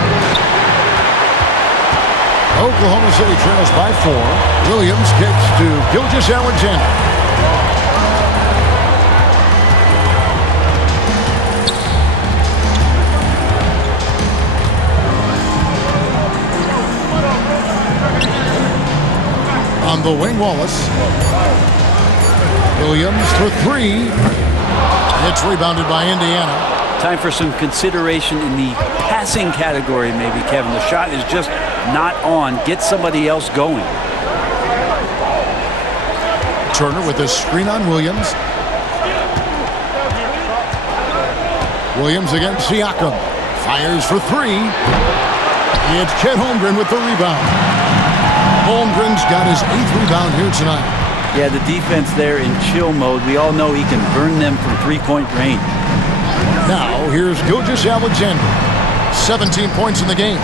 Oklahoma City trails by 4. Williams kicks to Gilgeous-Alexander. On the wing, Wallace. Williams for 3. It's rebounded by Indiana. Time for some consideration in the passing category, maybe, Kevin. The shot is just not on. Get somebody else going. Turner with a screen on Williams. Williams against Siakam. Fires for 3. It's Chet Holmgren with the rebound. Holmgren's got his 8th rebound here tonight. Yeah, the defense there in chill mode. We all know he can burn them from three-point range. Now, here's Gilgeous-Alexander. 17 points in the game.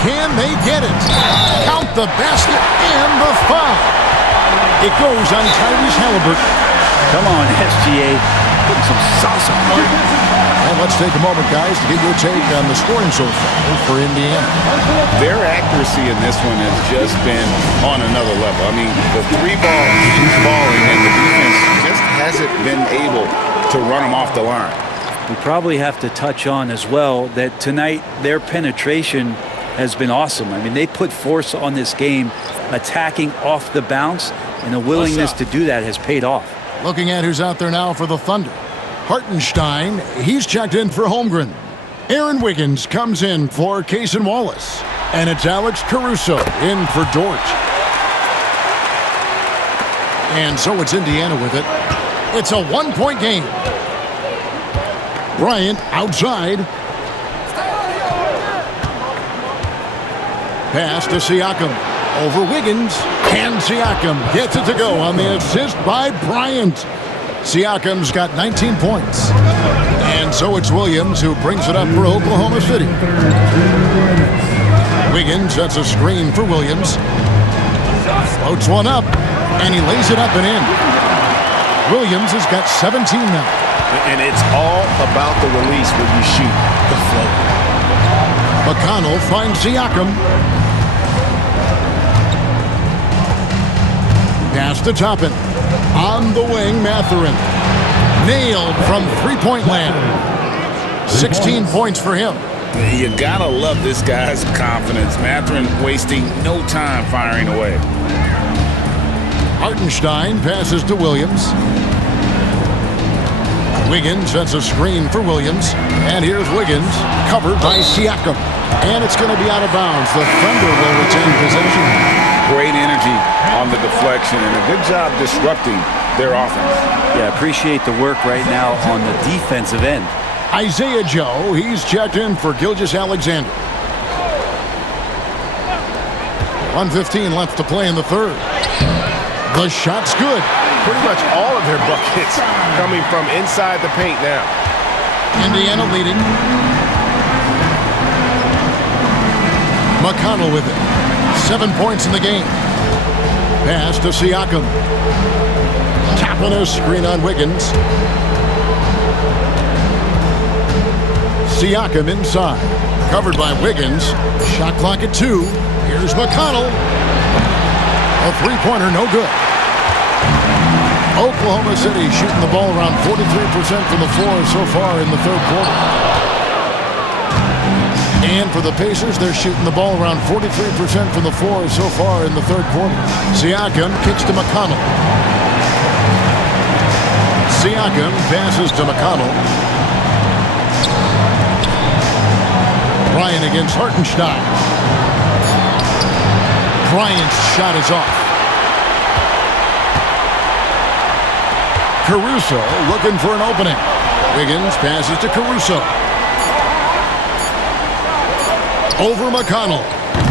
Can they get it? Count the basket and the foul. It goes on Tyrese Halliburton. Come on, SGA. Putting some sauce on it. And let's take a moment, guys, to get your take on the scoring so far for Indiana. Their accuracy in this one has just been on another level. I mean, the 3 ball keeps falling, and the defense just hasn't been able to run them off the line. We probably have to touch on as well that tonight their penetration has been awesome. I mean, they put force on this game, attacking off the bounce, and the willingness to do that has paid off. Looking at who's out there now for the Thunder. Hartenstein, he's checked in for Holmgren. Aaron Wiggins comes in for Cason Wallace. And it's Alex Caruso in for Dort. And so it's Indiana with it. It's a one-point game. Bryant outside. Pass to Siakam. Over Wiggins. And Siakam gets it to go on the assist by Bryant. Siakam's got 19 points. And so it's Williams who brings it up for Oklahoma City. Wiggins sets a screen for Williams. Floats one up. And he lays it up and in. Williams has got 17 now. And it's all about the release when you shoot the float. McConnell finds Siakam. Pass to Toppin. On the wing, Mathurin. Nailed from three-point land. 16 points for him. You gotta love this guy's confidence. Mathurin wasting no time firing away. Hartenstein passes to Williams. Wiggins sets a screen for Williams. And here's Wiggins, covered by Siakam. And it's going to be out of bounds. The Thunder will retain possession. Great energy on the deflection and a good job disrupting their offense. Yeah, appreciate the work right now on the defensive end. Isaiah Joe, he's checked in for Gilgeous-Alexander. 1:15 left to play in the third. The shot's good. Pretty much all of their buckets coming from inside the paint now. Indiana leading. McConnell with it. 7 points in the game. Pass to Siakam. Tapping a screen on Wiggins. Siakam inside. Covered by Wiggins. Shot clock at 2. Here's McConnell. A three-pointer, no good. Oklahoma City shooting the ball around 43% from the floor so far in the third quarter. And for the Pacers, they're shooting the ball around 43% from the floor so far in the third quarter. Siakam kicks to McConnell. Siakam passes to McConnell. Bryant against Hartenstein. Bryant's shot is off. Caruso looking for an opening. Wiggins passes to Caruso. Over McConnell.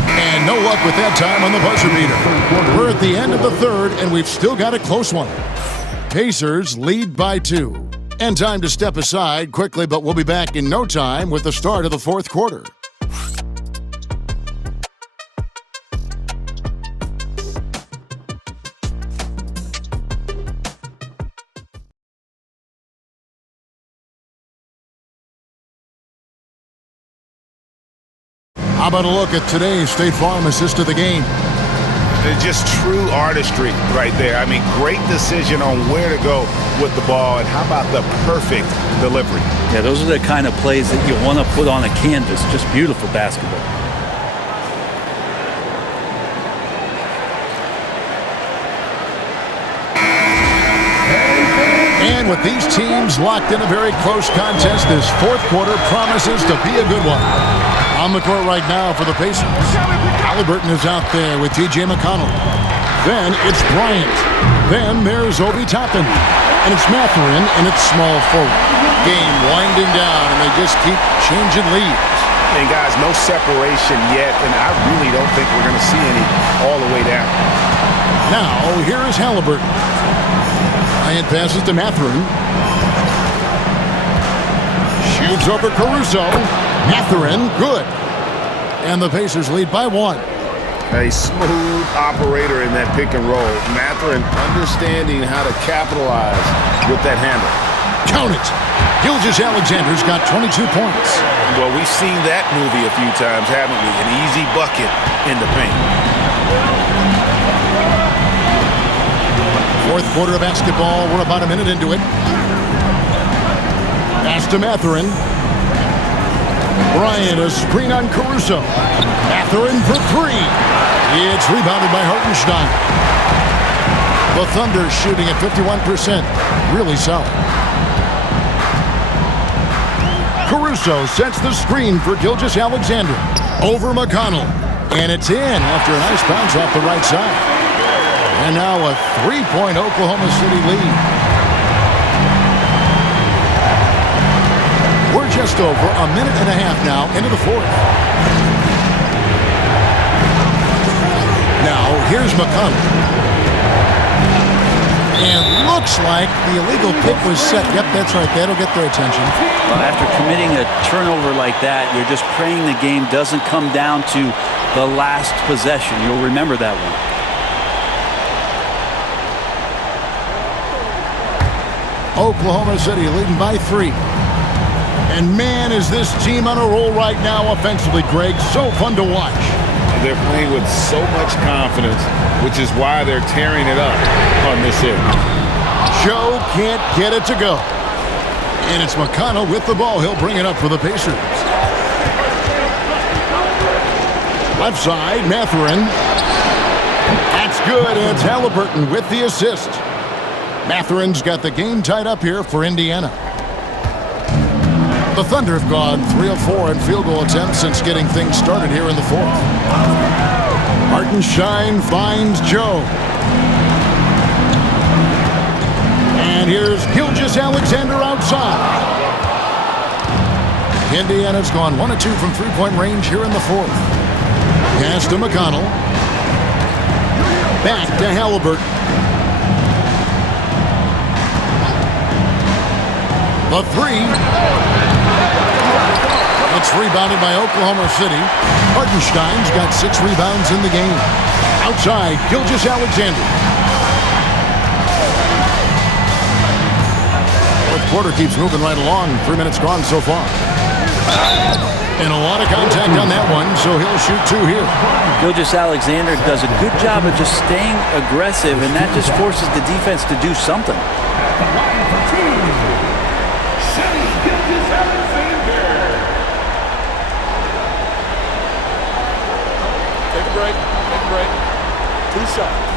And no luck with that time on the buzzer beater. We're at the end of the third, and we've still got a close one. Pacers lead by 2. And time to step aside quickly, but we'll be back in no time with the start of the fourth quarter. How about a look at today's State Farm assist to the game? It's just true artistry right there. I mean, great decision on where to go with the ball, and how about the perfect delivery? Yeah, those are the kind of plays that you want to put on a canvas. Just beautiful basketball. And with these teams locked in a very close contest, this fourth quarter promises to be a good one. On the court right now for the Pacers. Halliburton is out there with T.J. McConnell. Then it's Bryant. Then there's Obi Toppin. And it's Mathurin, and it's small forward. Game winding down, and they just keep changing leads. And guys, no separation yet, and I really don't think we're going to see any all the way down. Now, here is Halliburton. Bryant passes to Mathurin. Shoots over Caruso. Mathurin, good. And the Pacers lead by 1. A smooth operator in that pick and roll. Mathurin understanding how to capitalize with that handle. Count it. Gilgeous-Alexander's got 22 points. Well, we've seen that movie a few times, haven't we? An easy bucket in the paint. Fourth quarter of basketball. We're about a minute into it. Pass to Mathurin. Bryant, a screen on Caruso. Mathurin for three. It's rebounded by Hartenstein. The Thunder shooting at 51%. Really solid. Caruso sets the screen for Gilgeous-Alexander. Over McConnell. And it's in after a nice bounce off the right side. And now a three-point Oklahoma City lead. We're just over a minute and a half now into the fourth. Now, here's McConnell. And looks like the illegal pick was set. Yep, that's right. That'll get their attention. Well, after committing a turnover like that, you're just praying the game doesn't come down to the last possession. You'll remember that one. Oklahoma City leading by 3. And man, is this team on a roll right now offensively, Greg. So fun to watch. They're playing with so much confidence, which is why they're tearing it up on this end. Joe can't get it to go. And it's McConnell with the ball. He'll bring it up for the Pacers. Left side, Mathurin. That's good, and it's Halliburton with the assist. Mathurin's got the game tied up here for Indiana. The Thunder have gone 3 of 4 in field goal attempts since getting things started here in the fourth. Hartenstein finds Joe. And here's Gilgeous-Alexander outside. Indiana's gone 1 of 2 from three-point range here in the fourth. Pass to McConnell. Back to Halliburton. The three. It's rebounded by Oklahoma City. Hartenstein's got 6 rebounds in the game. Outside, Gilgeous-Alexander. Fourth quarter keeps moving right along. 3 minutes gone so far. And a lot of contact on that one, so he'll shoot 2 here. Gilgeous-Alexander does a good job of just staying aggressive, and that just forces the defense to do something. Take a break. 2 shots.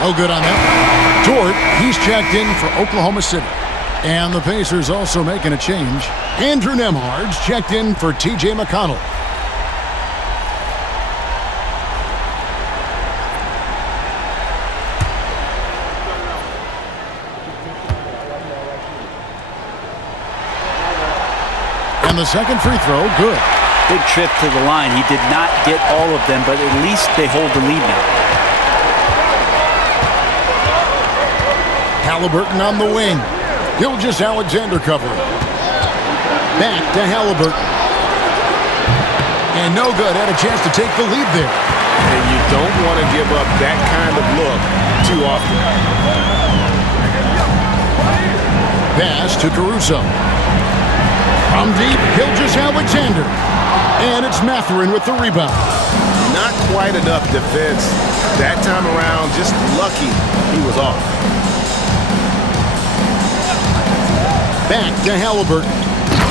No good on that. Dort, he's checked in for Oklahoma City. And the Pacers also making a change. Andrew Nembhard's checked in for T.J. McConnell. And the second free throw, good. Big trip to the line. He did not get all of them, but at least they hold the lead now. Halliburton on the wing. Gilgeous-Alexander covering. Back to Halliburton. And no good. Had a chance to take the lead there. And you don't want to give up that kind of look too often. Pass to Caruso. From deep, Gilgeous-Alexander. And it's Mathurin with the rebound. Not quite enough defense. That time around, just lucky he was off. Back to Halliburton.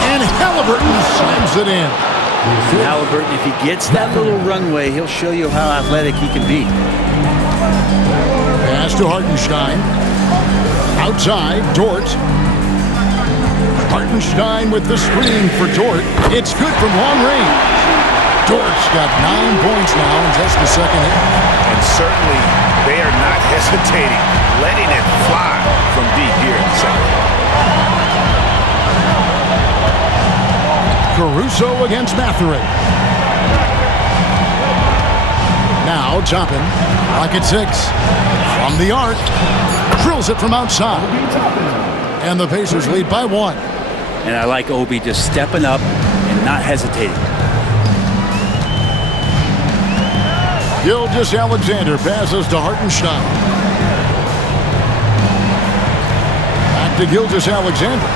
And Halliburton slams it in. And Halliburton, if he gets that little runway, he'll show you how athletic he can be. Pass to Hartenstein. Outside, Dort. Hartenstein with the screen for Dort. It's good from long range. Dort's got 9 points now in just the second hit. And certainly, they are not hesitating, letting it fly from deep here in the second. Caruso against Mathurin. Now Toppin, pocket 6. From the arc. Drills it from outside. And the Pacers lead by 1. And I like Obi just stepping up and not hesitating. Gilgeous-Alexander passes to Hartenstein. Back to Gilgeous-Alexander.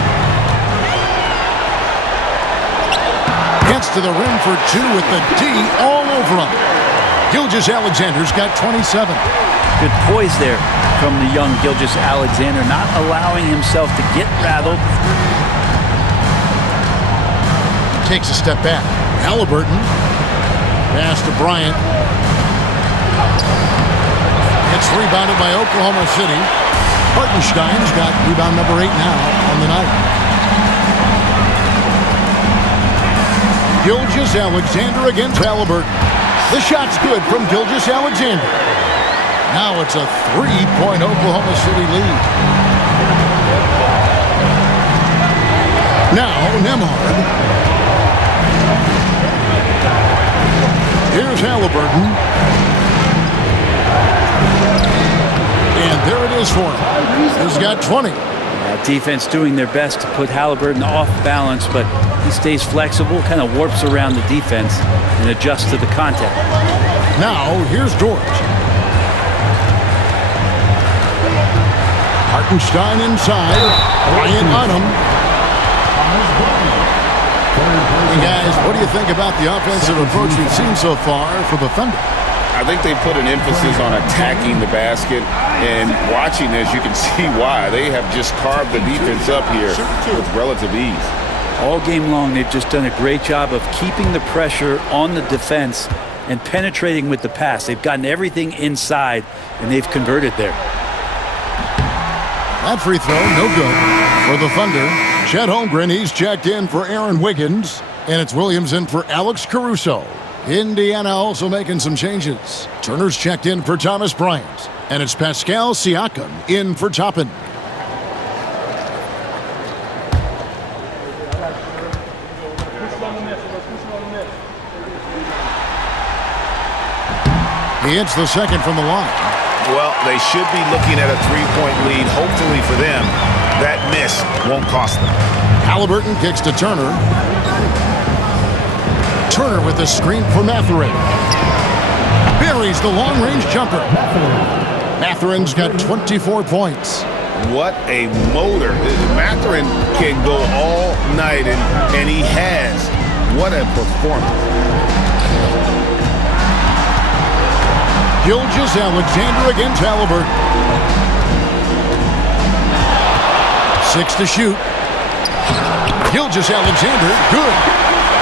Gets to the rim for 2 with the D all over him. Gilgeous-Alexander's got 27. Good poise there from the young Gilgeous-Alexander, not allowing himself to get rattled. Takes a step back. Halliburton. Pass to Bryant. It's rebounded by Oklahoma City. Hartenstein's got rebound number 8 now on the night. Gilgeous-Alexander against Halliburton. The shot's good from Gilgeous-Alexander. Now it's a 3-point Oklahoma City lead. Now Nembhard. Here's Halliburton. And there it is for him. He's got 20. Defense doing their best to put Halliburton off balance, but he stays flexible, kind of warps around the defense and adjusts to the contact. Now, here's George. Hartenstein inside. Bryant on him. And guys, what do you think about the offensive approach we've seen so far for the Thunder? I think they put an emphasis on attacking the basket, and watching this, you can see why. They have just carved the defense up here with relative ease. All game long, they've just done a great job of keeping the pressure on the defense and penetrating with the pass. They've gotten everything inside, and they've converted there. That free throw, no good for the Thunder. Chet Holmgren, he's checked in for Aaron Wiggins, and it's Williams in for Alex Caruso. Indiana also making some changes. Turner's checked in for Thomas Bryant, and it's Pascal Siakam in for Toppin. He hits the second from the line. Well, they should be looking at a 3-point lead. Hopefully for them, that miss won't cost them. Halliburton kicks to Turner. Turner with the screen for Mathurin. Buries the long-range jumper. Mathurin's got 24 points. What a motor. Mathurin can go all night, and he has. What a performance. Gilgeous-Alexander against Halliburton. 6 to shoot. Gilgeous-Alexander, good.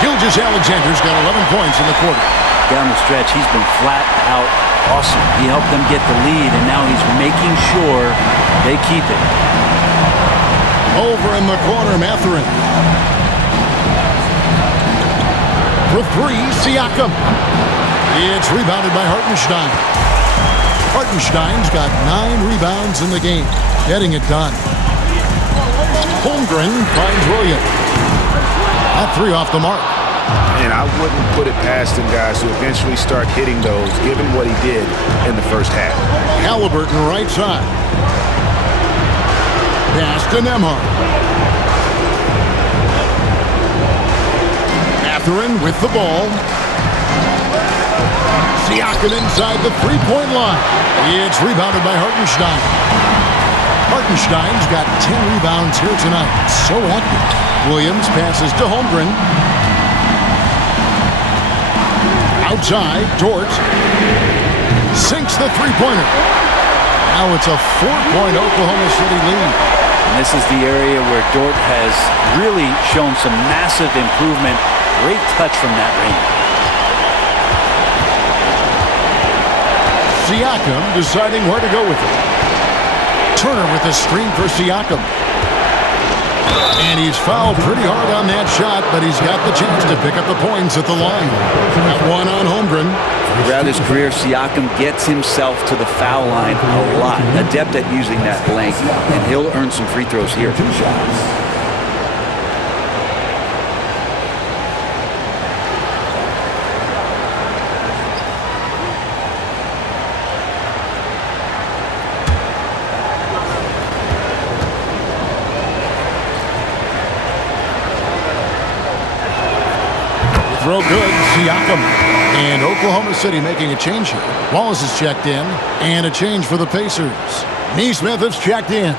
Gilgeous-Alexander's got 11 points in the quarter. Down the stretch, he's been flat out awesome. He helped them get the lead, and now he's making sure they keep it. Over in the corner, Mathurin. For 3, Siakam. It's rebounded by Hartenstein. Hartenstein's got 9 rebounds in the game, getting it done. Holmgren finds Williams. That 3 off the mark. And I wouldn't put it past him, guys, to eventually start hitting those, given what he did in the first half. Halliburton right side. Pass to Nembhard. Mathurin with the ball. Siakam inside the 3-point line. It's rebounded by Hartenstein. Hartenstein's got 10 rebounds here tonight. So active. Williams passes to Holmgren. Outside, Dort sinks the 3-pointer. Now it's a 4-point Oklahoma City lead. And this is the area where Dort has really shown some massive improvement. Great touch from that range. Siakam deciding where to go with it. Turner with the screen for Siakam. And he's fouled pretty hard on that shot, but he's got the chance to pick up the points at the line. That one on Holmgren. Throughout his career, Siakam gets himself to the foul line a lot. Adept at using that length, and he'll earn some free throws here. Throw good, Siakam. And Oklahoma City making a change here. Wallace is checked in, and a change for the Pacers. Neesmith is checked in.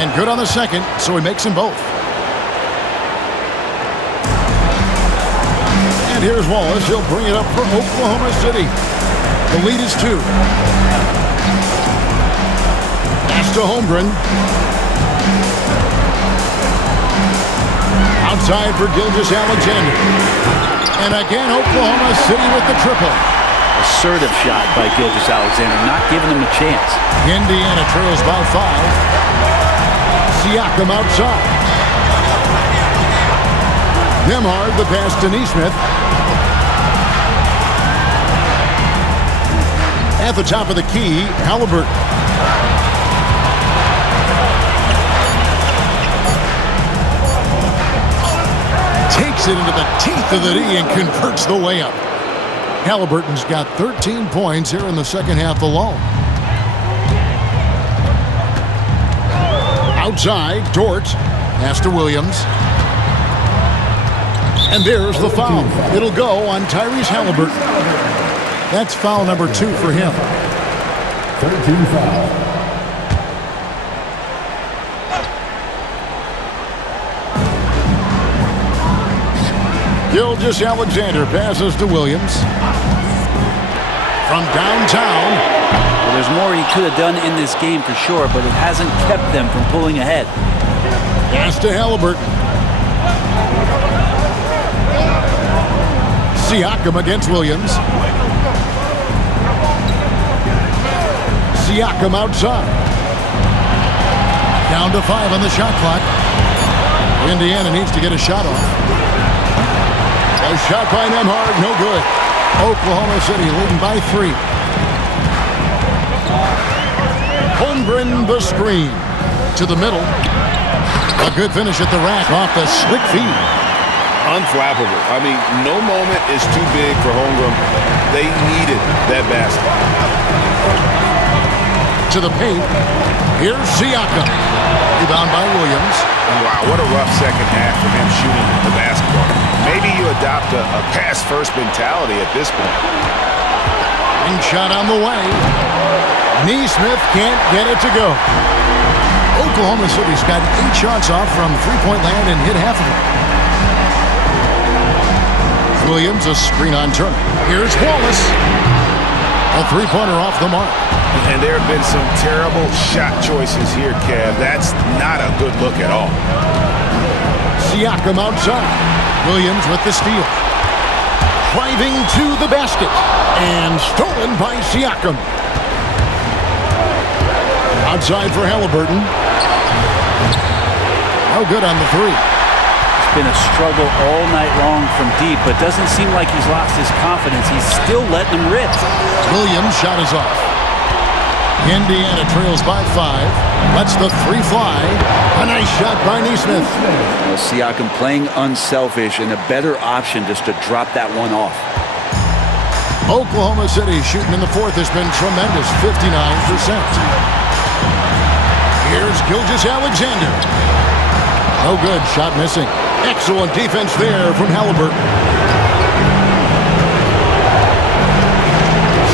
And good on the second, so he makes them both. And here's Wallace. He'll bring it up for Oklahoma City. The lead is 2. Pass to Holmgren. Outside for Gilgeous-Alexander. And again, Oklahoma City with the triple. Assertive shot by Gilgeous-Alexander, not giving him a chance. Indiana trails by 5. Siakam outside. Nembhard, the pass to Nesmith. At the top of the key, Halliburton. Takes it into the teeth of the D and converts the layup. Halliburton's got 13 points here in the second half alone. Outside, Dort. Pass to Williams. And there's the foul. It'll go on Tyrese Halliburton. That's foul number 2 for him. 13 foul. Gilgeous-Alexander passes to Williams. From downtown. Well, there's more he could have done in this game for sure, but it hasn't kept them from pulling ahead. Pass to Halliburton. Siakam against Williams. Siakam outside. Down to 5 on the shot clock. Indiana needs to get a shot off. A shot by Nembhard, no good. Oklahoma City leading by 3. Holmgren the screen. To the middle. A good finish at the rack off the slick feed. Unflappable. I mean, no moment is too big for Holmgren. They needed that basket. To the paint. Here's Siakam. Rebound by Williams. Wow, what a rough second half for him shooting the basketball. Maybe you adopt a pass-first mentality at this point. And shot on the way. Nesmith can't get it to go. Oklahoma City's got 8 shots off from three-point land and hit half of them. Williams, a screen on Turner. Here's Wallace. A three-pointer off the mark. And there have been some terrible shot choices here, Kev. That's not a good look at all. Siakam outside. Williams with the steal. Driving to the basket. And stolen by Siakam. Outside for Halliburton. No good on the 3. It's been a struggle all night long from deep, but doesn't seem like he's lost his confidence. He's still letting them rip. Williams' shot is off. Indiana trails by 5. Lets the 3 fly. A nice shot by Nesmith. Well, Siakam playing unselfish and a better option just to drop that one off. Oklahoma City shooting in the 4th has been tremendous, 59%. Here's Gilgeous-Alexander. No good, shot missing. Excellent defense there from Halliburton.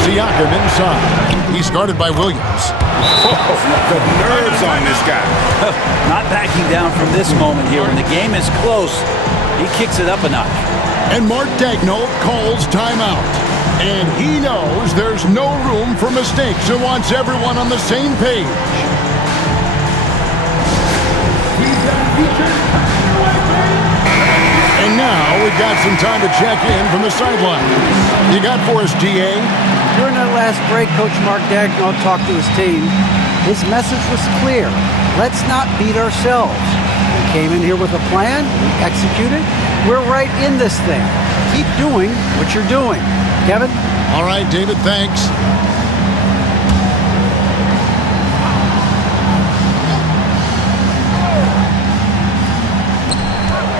Siakam inside. He's guarded by Williams. The nerves on this guy. Not backing down from this moment here. When the game is close, he kicks it up a notch. And Mark Daigneault calls timeout. And he knows there's no room for mistakes and wants everyone on the same page. And now we've got some time to check in from the sideline. You got for us, GA? During that last break, Coach Mark Daigneault talked to his team. His message was clear. Let's not beat ourselves. We came in here with a plan. We executed. We're right in this thing. Keep doing what you're doing. Kevin? All right, David, thanks.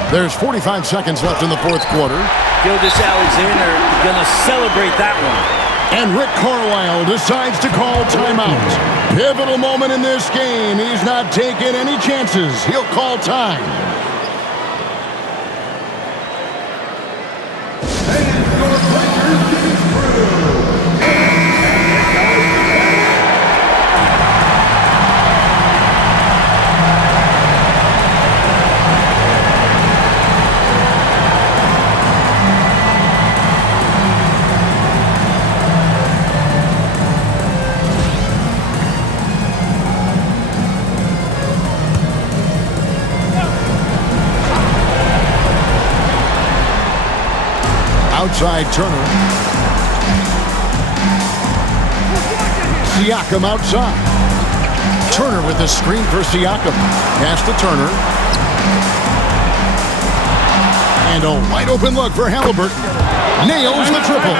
There's 45 seconds left in the 4th quarter. Gilgeous-Alexander going to celebrate that one. And Rick Carlisle decides to call timeout. Pivotal moment in this game. He's not taking any chances. He'll call time. outside Turner. Siakam outside. Turner with the screen for Siakam. Pass to Turner. And a wide open look for Halliburton. Nails the triple.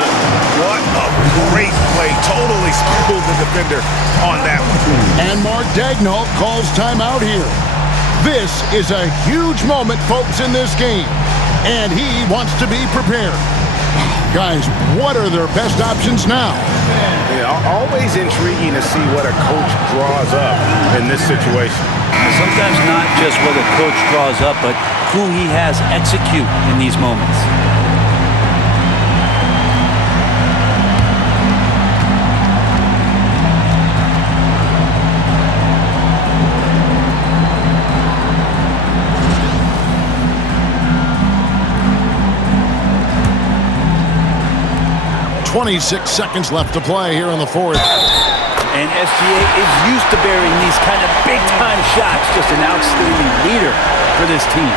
What a great play. Totally schooled the defender on that one. And Mark Daigneault calls timeout here. This is a huge moment, folks, in this game. And he wants to be prepared. Guys, what are their best options now? Yeah, always intriguing to see what a coach draws up in this situation. Sometimes not just what a coach draws up, but who he has execute in these moments. .26 seconds left to play here in the fourth. And SGA is used to burying these kind of big-time shots. Just an outstanding leader for this team.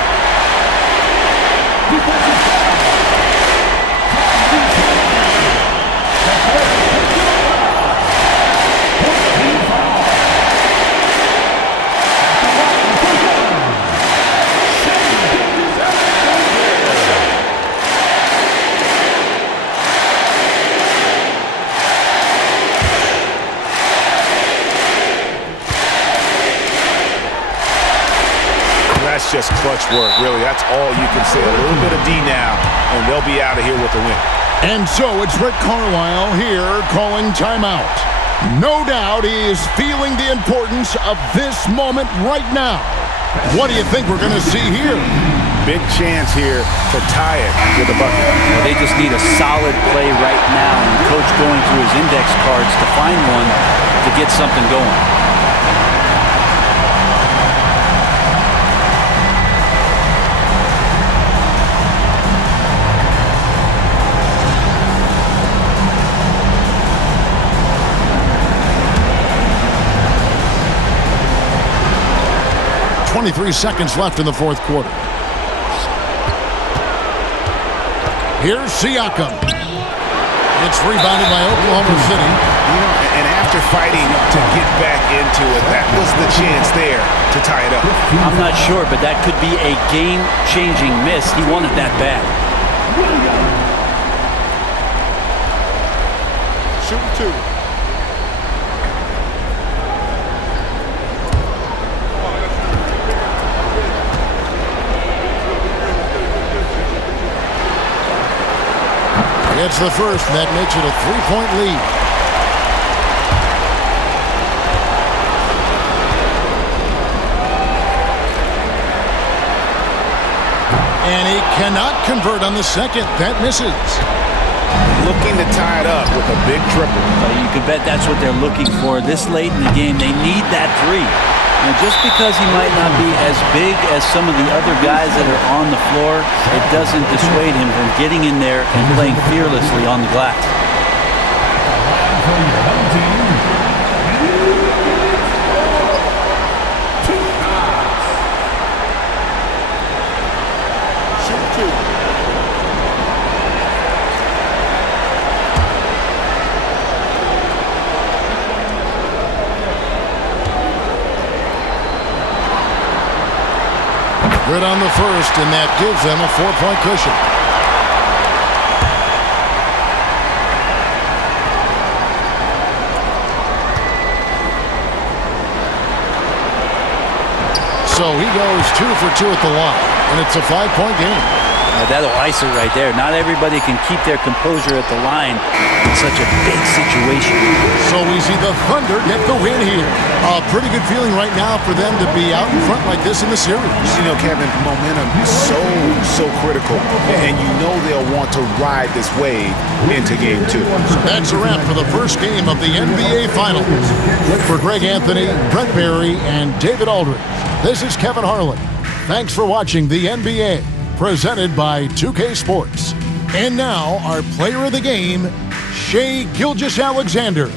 That's just clutch work, really. That's all you can say. A little bit of D now, and they'll be out of here with a win. And so it's Rick Carlisle here calling timeout. No doubt he is feeling the importance of this moment right now. What do you think we're going to see here? Big chance here to tie it with a bucket. Well, they just need a solid play right now, and the coach going through his index cards to find one to get something going. .23 seconds left in the fourth quarter. Here's Siakam. It's rebounded by Oklahoma City. You know, and after fighting to get back into it, that was the chance there to tie it up. I'm not sure, but that could be a game-changing miss. He wanted that bad. Shooting two. It's the first, and that makes it a three-point lead. And he cannot convert on the second. That misses. Looking to tie it up with a big triple. You can bet that's what they're looking for. This late in the game, they need that three. Now, just because he might not be as big as some of the other guys that are on the floor, it doesn't dissuade him from getting in there and playing fearlessly on the glass. Shoot two. Good on the first, and that gives them a 4-point cushion. So he goes 2 for 2 at the line, and it's a 5-point game. That'll ice it right there. Not everybody can keep their composure at the line in such a big situation. So we see the Thunder get the win here. A pretty good feeling right now for them to be out in front like this in the series. You know, Kevin, momentum is so critical, and you know they'll want to ride this wave into Game 2. That's a wrap for the first game of the NBA Finals. For Greg Anthony, Brent Barry, and David Aldridge, this is Kevin Harlan. Thanks for watching the NBA, presented by 2K Sports. And now, our player of the game, Shai Gilgeous-Alexander.